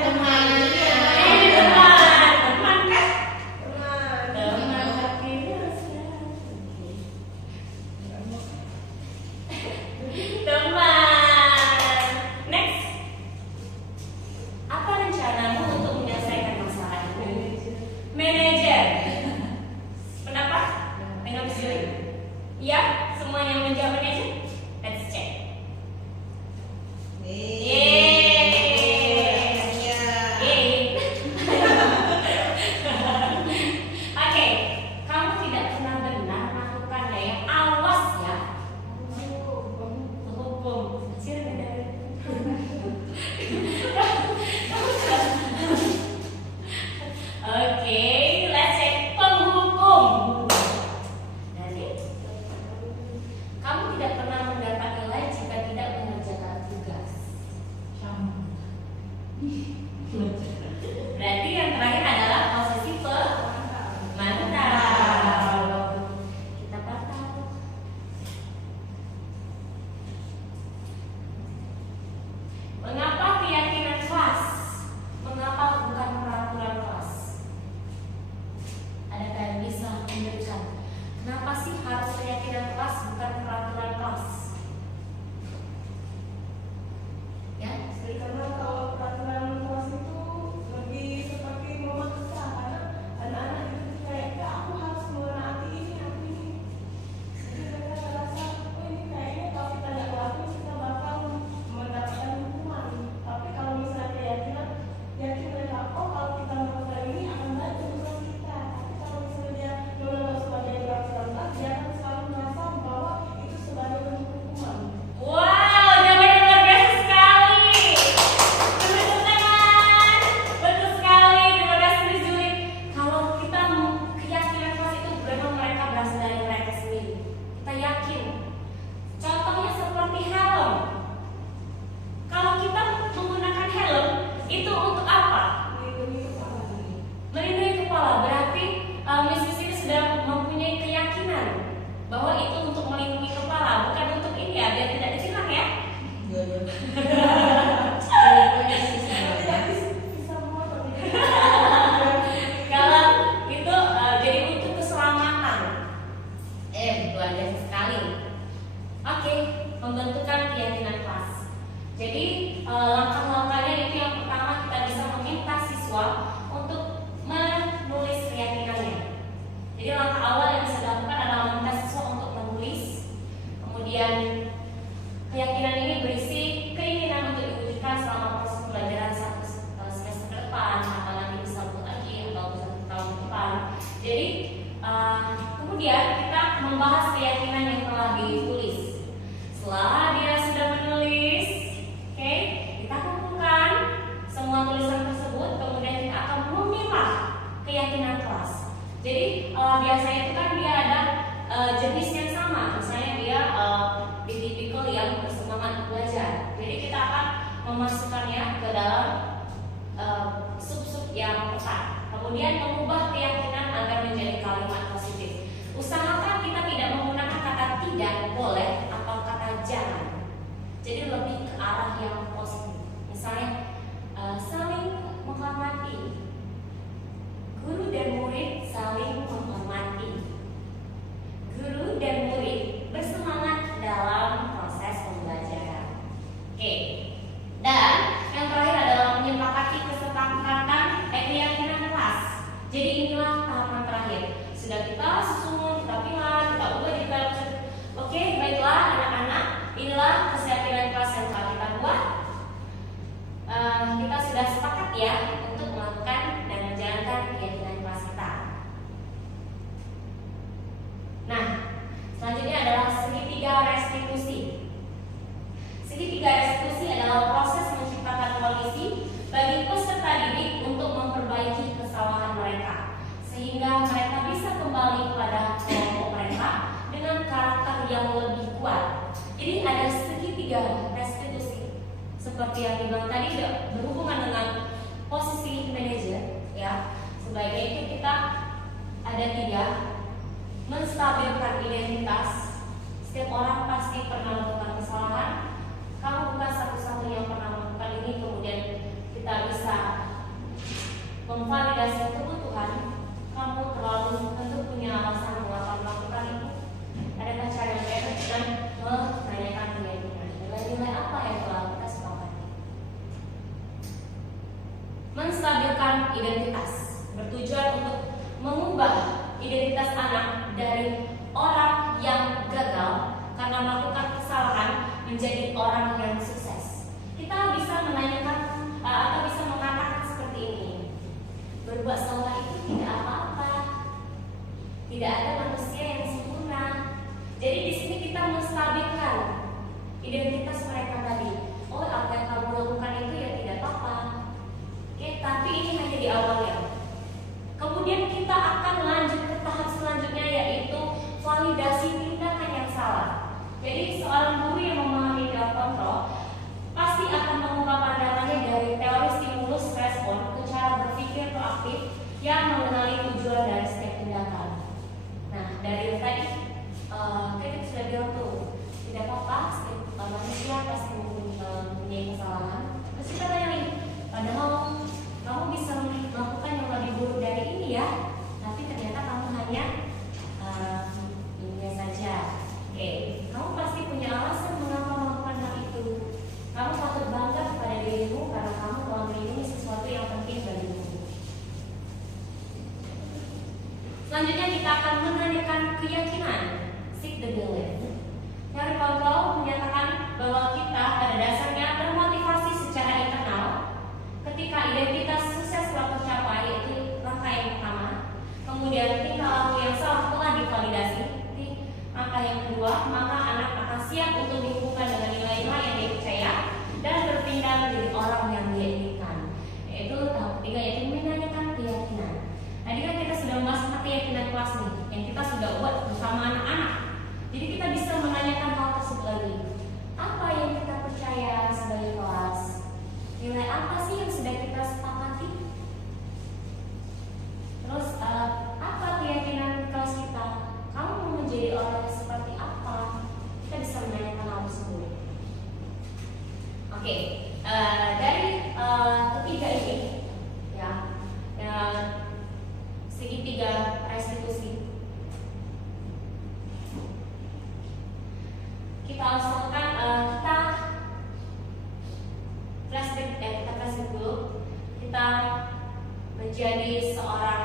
Teman kan? Teman tapi rasa. Teman. Next. Apa rencanamu untuk menyelesaikan masalah ini? Manajer. Pendapat? Dengan Zuri? Iya, semua yang menjawab manajer? Let's check. Oke, kamu tidak pernah benar melakukannya ya. Awas ya. Hukum. Kecil dari. Oke, let's check penghukum. Jadi, kamu tidak pernah mendapat nilai jika tidak mengerjakan tugas. Berarti yang terakhir adalah posisi pemantau. Kita pantau. Mengapa keyakinan kelas? Mengapa bukan peraturan kelas? Adakah yang bisa memberikan? Kenapa sih harus keyakinan kelas bukan peraturan kelas? Ya, Karena kalau peraturan kelas itu lebih seperti memaksa, karena anak-anak itu kayak aku harus menaati ini. Jadi mereka merasa, oh ini kayaknya kalau kita nggak lakuin kita bakal mendapatkan hukuman. Tapi kalau misalnya keyakinan, yakin mereka, oh kalau kita melakukan ini akan baik urusan kita. Tapi kalau misalnya dia menganggap sebagai peraturan kelas, dia akan selalu merasa bahwa itu sebagai bentuk hukuman. wow, jawabannya luar biasa sekali. Tepuk tangan. Betul sekali. Terima kasih Miss Juli. Kalau kita keyakinan kelas itu memang mereka berasal dari mereka sendiri. Kita yakin. Contohnya seperti helm. Kalau kita menggunakan helm itu untuk apa? Melindungi kepala. Berarti Miss ini sudah mempunyai keyakinan bahwa itu untuk melindungi kepala, bukan untuk ini ya, biar tidak dicilang ya. Kalau itu jadi untuk keselamatan. Luar biasa sekali. Oke, pembentukan keyakinan kelas. Jadi langkah-langkahnya itu yang pertama kita bisa meminta siswa untuk menulis keyakinannya. Jadi langkah awal yang bisa dilakukan adalah meminta siswa untuk menulis. Kemudian keyakinan ini berisi keinginan untuk diwujudkan selama proses pembelajaran satu semester ke depan, atau nanti bisa lagi atau 1 tahun ke depan. Jadi kemudian kita membahas keyakinan yang telah ditulis. Setelah dia sudah menulis, oke, kemudian mengubah keyakinan agar menjadi kalimat positif. Usahakan kita tidak menggunakan kata tidak boleh atau kata jangan. Jadi lebih ke arah yang positif. Misalnya saling menghormati. Guru dan murid saling menghormati. Guru dan murid bersemangat dalam proses pembelajaran. Oke. Dan yang terakhir adalah menyepakati kesepakatan keyakinan kelas. Jadi inilah tahapan terakhir. Sudah kita susun, kita pilih, kita ubah jadi kalimat. Oke, baiklah anak-anak, inilah keyakinan kelas yang telah kita buat. Kita sudah sepakat ya untuk melakukan dan menjalankan keyakinan kelas kita. Nah, selanjutnya adalah segitiga restitusi. Segitiga restitusi adalah proses menciptakan kondisi bagi peserta didik untuk memperbaiki kesalahan mereka, sehingga mereka bisa kembali pada kelompok mereka dengan karakter yang lebih kuat. Jadi ada segitiga restitusi. Seperti yang dibilang tadi, berhubungan dengan posisi manajer, ya. Sebaiknya itu kita ada 3. Menstabilkan identitas. Setiap orang pasti pernah melakukan kesalahan. Kamu bukan satu-satunya yang pernah melakukan ini. Kemudian kita bisa memvalidasi kebutuhan. Kamu terlalu tentu punya alasan mengapa melakukan itu. Adakah cara yang benar dan menanyakan keyakinan. Nilai-nilai apa yang telah kita sepakati. Menstabilkan identitas bertujuan untuk mengubah identitas anak dari orang yang gagal karena melakukan kesalahan menjadi orang yang sukses. Kita bisa menanyakan atau bisa mengatakan seperti ini: berbuat salah itu tidak apa-apa. Tidak ada manusia yang sempurna. Jadi di sini kita menstabilkan identitas mereka tadi. Oh, apa yang kamu lakukan itu ya tidak apa-apa. Oke, tapi ini hanya di awalnya. Kemudian kita akan lanjut ke tahap selanjutnya, yaitu validasi tindakan yang salah. Jadi seorang guru yang memahami self control pasti akan mengubah pandangannya dari teori stimulus respon ke cara berpikir proaktif yang mengenali tujuan dari setiap tindakan. Nah, dari tadi kita sudah bilang tuh, tidak apa-apa, setiap manusia pasti mempunyai kesalahan. Terus kita tanya nih, padahal kamu bisa melakukan yang lebih buruk dari ini ya, tapi ternyata kamu hanya ini saja. Oke, kamu pasti punya alasan mengapa melakukan hal itu. Kamu patut bangga kepada dirimu karena kamu telah melindungi sesuatu yang penting bagimu. Selanjutnya kita akan menanyakan keyakinan, seek the belief. Teori kontrol menyatakan bahwa kita pada dasarnya termotivasi secara internal ketika identitas sukses telah tercapai, yaitu langkah yang pertama. Kemudian tingkah laku yang salah telah divalidasi. Langkah yang kedua, maka anak akan siap untuk dihubungkan dengan nilai-nilai yang dia percaya dan berpindah menjadi orang yang dia inginkan. Yaitu tahap ketiga, yaitu menanyakan keyakinan. Tadi kan kita sudah membahas tentang keyakinan kelas nih, yang kita sudah buat bersama anak-anak. Jadi kita bisa menanyakan hal tersebut lagi. Apa yang kita percaya sebagai kelas? Nilai apa sih yang sudah kita sepakati? Terus apa keyakinan kelas kita? Kamu mau menjadi orang yang seperti apa? Kita bisa menanyakan hal tersebut. Oke, dari ketiga ini, ya, segitiga restitusi, kita usahakan kita flashback dulu. Kita menjadi seorang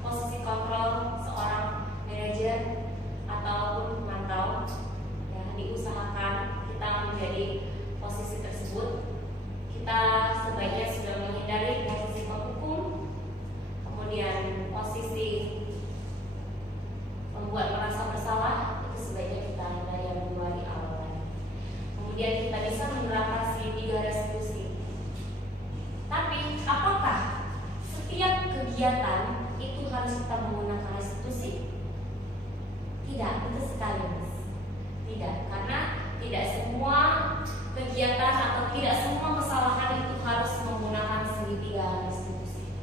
posisi kontrol, seorang manajer ataupun pemantau. Ya, diusahakan kita menjadi posisi tersebut. Kita sebaiknya sudah menghindari posisi penghukum, kemudian posisi membuat merasa bersalah. Itu sebaiknya kita hindari yang dua di awal. Kemudian kita bisa menerapkan segitiga restitusi. Tapi apakah setiap kegiatan itu harus kita menggunakan restitusi? Tidak, itu sekali. Tidak, karena tidak semua kegiatan atau tidak semua kesalahan itu harus menggunakan segitiga restitusi.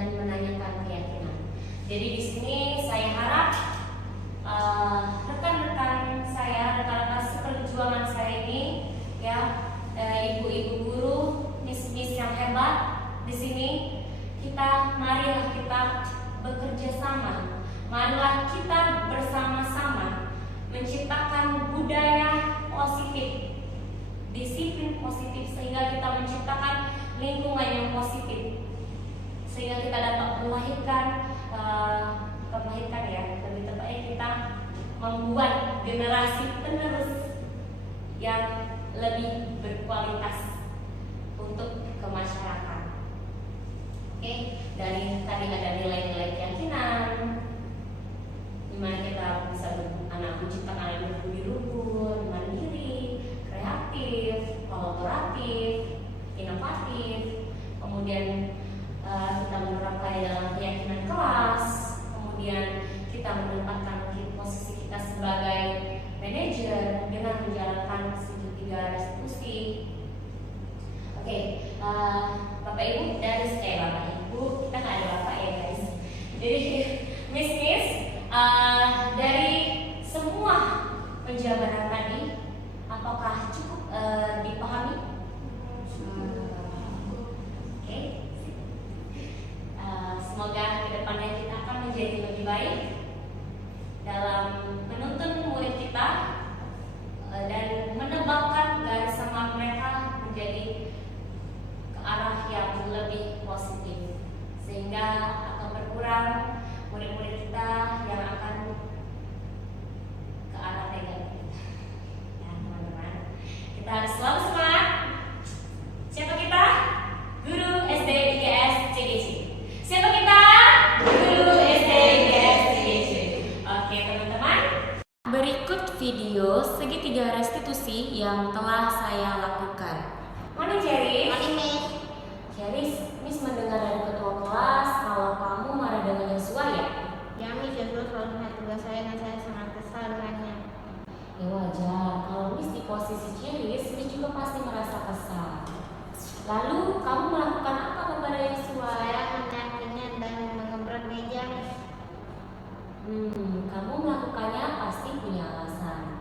dan menanyakan keyakinan. Jadi di sini saya harap rekan-rekan saya, rekan-rekan seperjuangan saya ini, ya, ibu-ibu guru, miss-miss yang hebat di sini, marilah kita bekerja sama, marilah kita bersama-sama menciptakan budaya positif, disiplin positif, sehingga kita menciptakan lingkungan yang positif, sehingga kita dapat melahirkan ya, lebih tepatnya kita membuat generasi penerus yang lebih berkualitas untuk ke masyarakat. Oke, dari tadi ada nilai-nilai keyakinan, dimana kita bisa menciptakan anak berbudi luhur, mandiri, kreatif, kolaboratif, inovatif. Kemudian kita menerapkan dalam keyakinan kelas. Kemudian kita menempatkan posisi kita sebagai manajer dengan menjalankan segitiga restitusi. Oke, Bapak Ibu Bapak Ibu, kita nggak ada Bapak ya guys. Jadi Miss, dari semua penjabaran tadi, apakah cukup dipahami? Oke. Semoga kedepannya kita akan menjadi lebih baik dalam menuntun murid kita dan menebakkan garis semangat mereka menjadi ke arah yang lebih positif, sehingga akan berkurang murid-murid kita yang akan ke arah negatif. Ya teman-teman, kita harus selalu semangat. Siapa kita? Guru SD IGS CGC. Siapa kita? Guru SD IGS CGC. Oke teman-teman, berikut video segitiga restitusi yang telah saya lakukan. Morning Ceris. Morning Miss. Ceris, Miss mendengar dari ketua kelas kalau kamu marah dengan Yosua ya? Ya Miss, Yosua selalu melihat tugas saya dan saya sangat kesal dengannya. Ya wajar, kalau Miss di posisi Ceris, Miss juga pasti merasa kesal. Lalu kamu melakukan apa kepada Yosua? Saya menyakinya dan mengebrak meja Miss. Kamu melakukannya pasti punya alasan.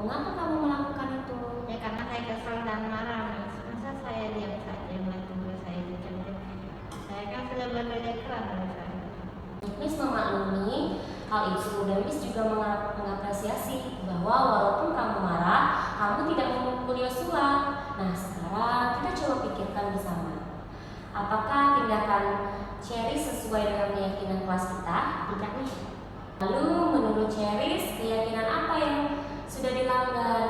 Mengapa kamu melakukan itu? Ya karena saya kesal dan marah Miss. Masa saya diam saja melihat tugas saya dikerjakan? Saya kan sudah bekerja keras dari saya. Miss memaklumi hal itu dan Miss juga mengapresiasi bahwa walaupun kamu marah, kamu tidak memukul Yosua. Nah sekarang kita coba pikirkan bersama. Apakah tindakan Ceris sesuai dengan keyakinan kelas kita? Tidak Miss. Lalu menurut Ceris, keyakinan apa yang sudah dilanggar?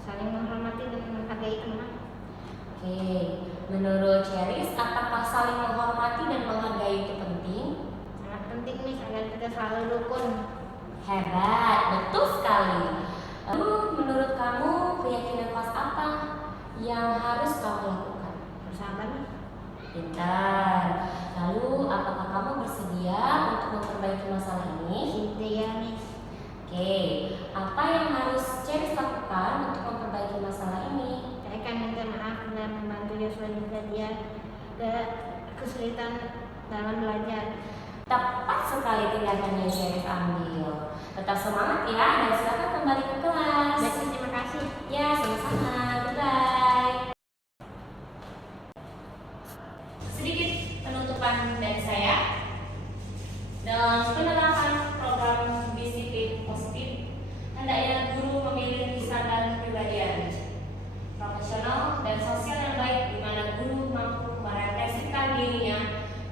Saling menghormati dan menghargai teman. Oke, menurut Ceris, apakah saling menghormati dan menghargai itu penting? Sangat penting Miss agar kita selalu rukun. Hebat, betul sekali. Lalu menurut kamu, keyakinan kelas apa yang harus kamu lakukan? Bersabar Miss. Pintar. Lalu apakah kamu bersedia untuk memperbaiki masalah ini? Iya Miss. Oke, apa yang harus Ceris lakukan untuk memperbaiki masalah ini? Saya akan minta maaf dan membantu Yosua jika dia kesulitan dalam belajar. Tepat sekali tindakan yang Ceris ambil. Tetap semangat ya, dan silakan kembali ke kelas. Baik, terima kasih. Ya, sama-sama. Bye-bye. Sedikit penutupan dari saya. Dalam penerapan program disiplin positif, hendaknya guru memiliki standar kepribadian profesional dan sosial yang baik, di mana guru mampu merefleksikan dirinya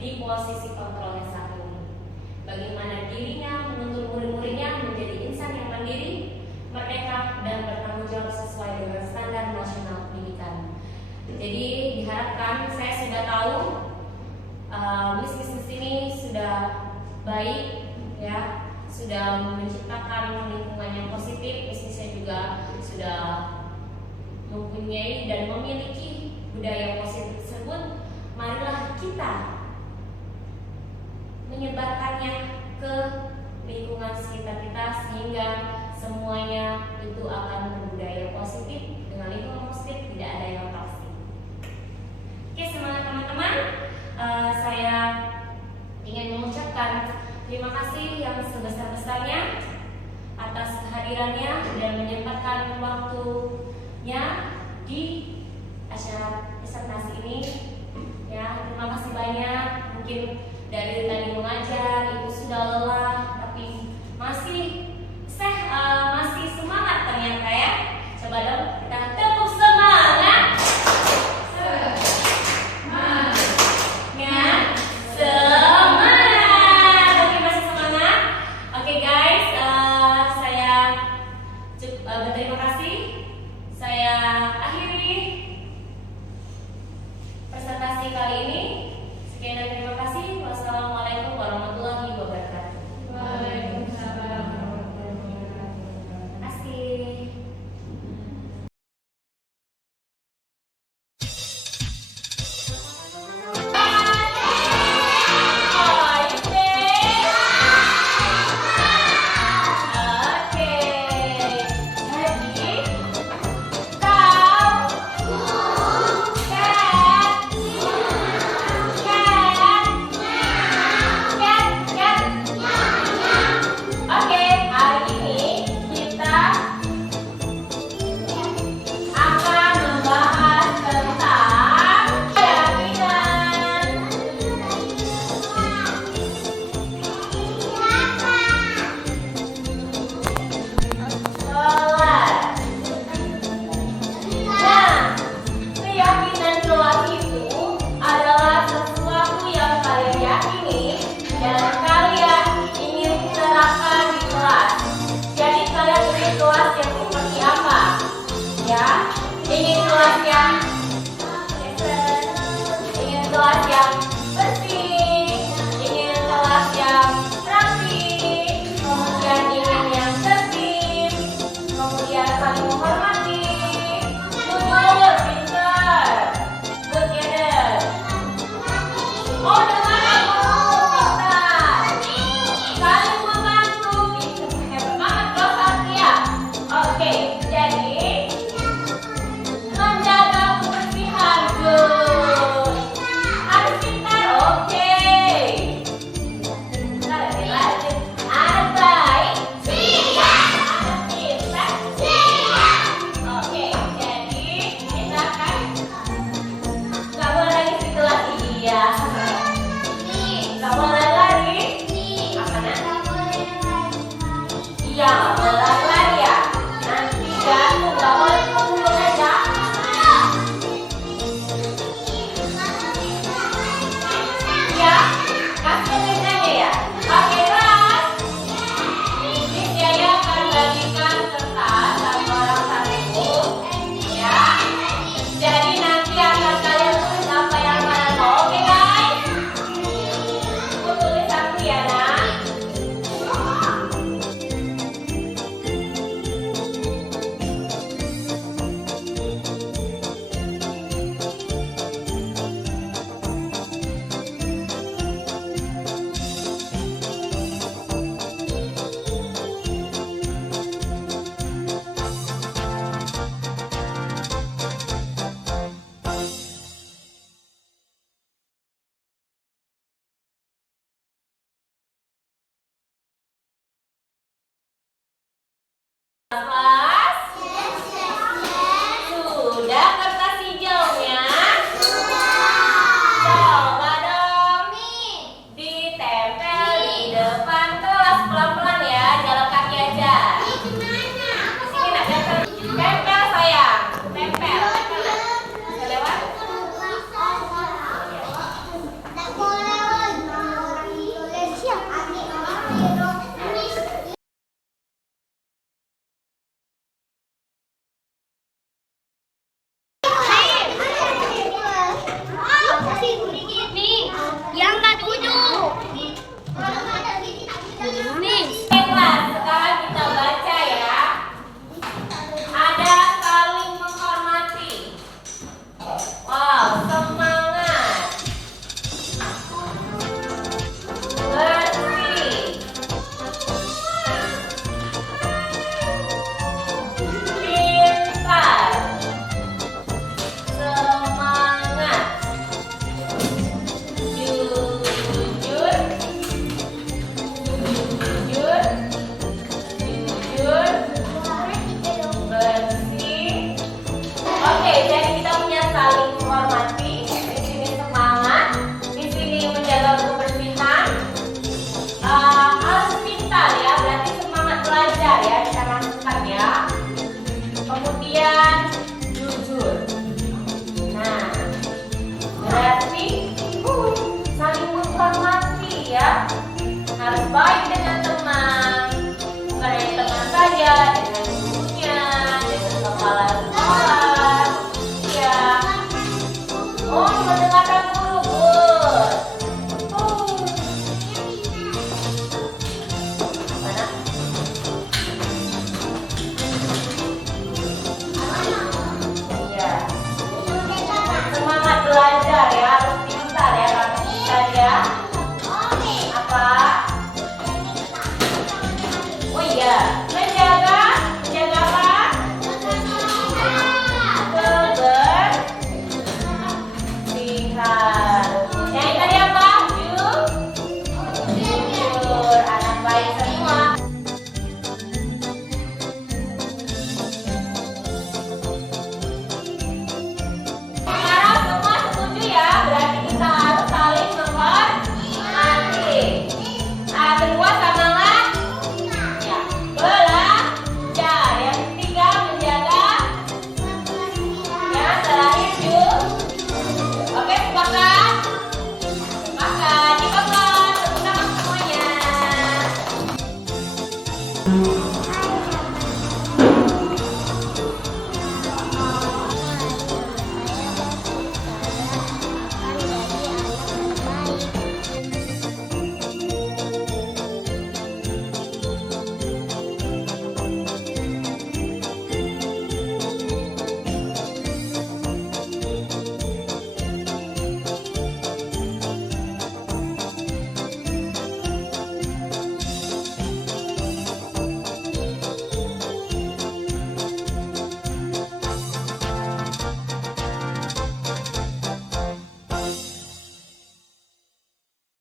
di posisi kontrol yang saat ini. Bagaimana dirinya menuntun murid-muridnya menjadi insan yang mandiri, merdeka, dan bertanggung jawab sesuai dengan standar nasional pendidikan. Jadi diharapkan, saya sudah tahu Miss ini sudah baik ya, sudah menciptakan lingkungan yang positif. Bisnisnya juga sudah mempunyai dan memiliki budaya positif tersebut. Marilah kita menyebarkannya ke lingkungan sekitar kita sehingga semuanya itu akan berbudaya positif. Dengan lingkungan positif tidak ada yang toksik. Oke, semangat teman-teman. Saya besarnya atas kehadirannya dan menyempatkan waktunya di acara presentasi ini. Ya, terima kasih banyak. Mungkin dari tadi mengajar, ibu sudah lelah, tapi masih semangat ternyata ya. Coba dong kita tepuk semangat. Semangat. Oke, masih semangat. Oke guys, saya berterima kasih. Saya akhiri presentasi kali ini. Sekian dan terima kasih. Wassalamualaikum warahmatullahi wabarakatuh. harus baik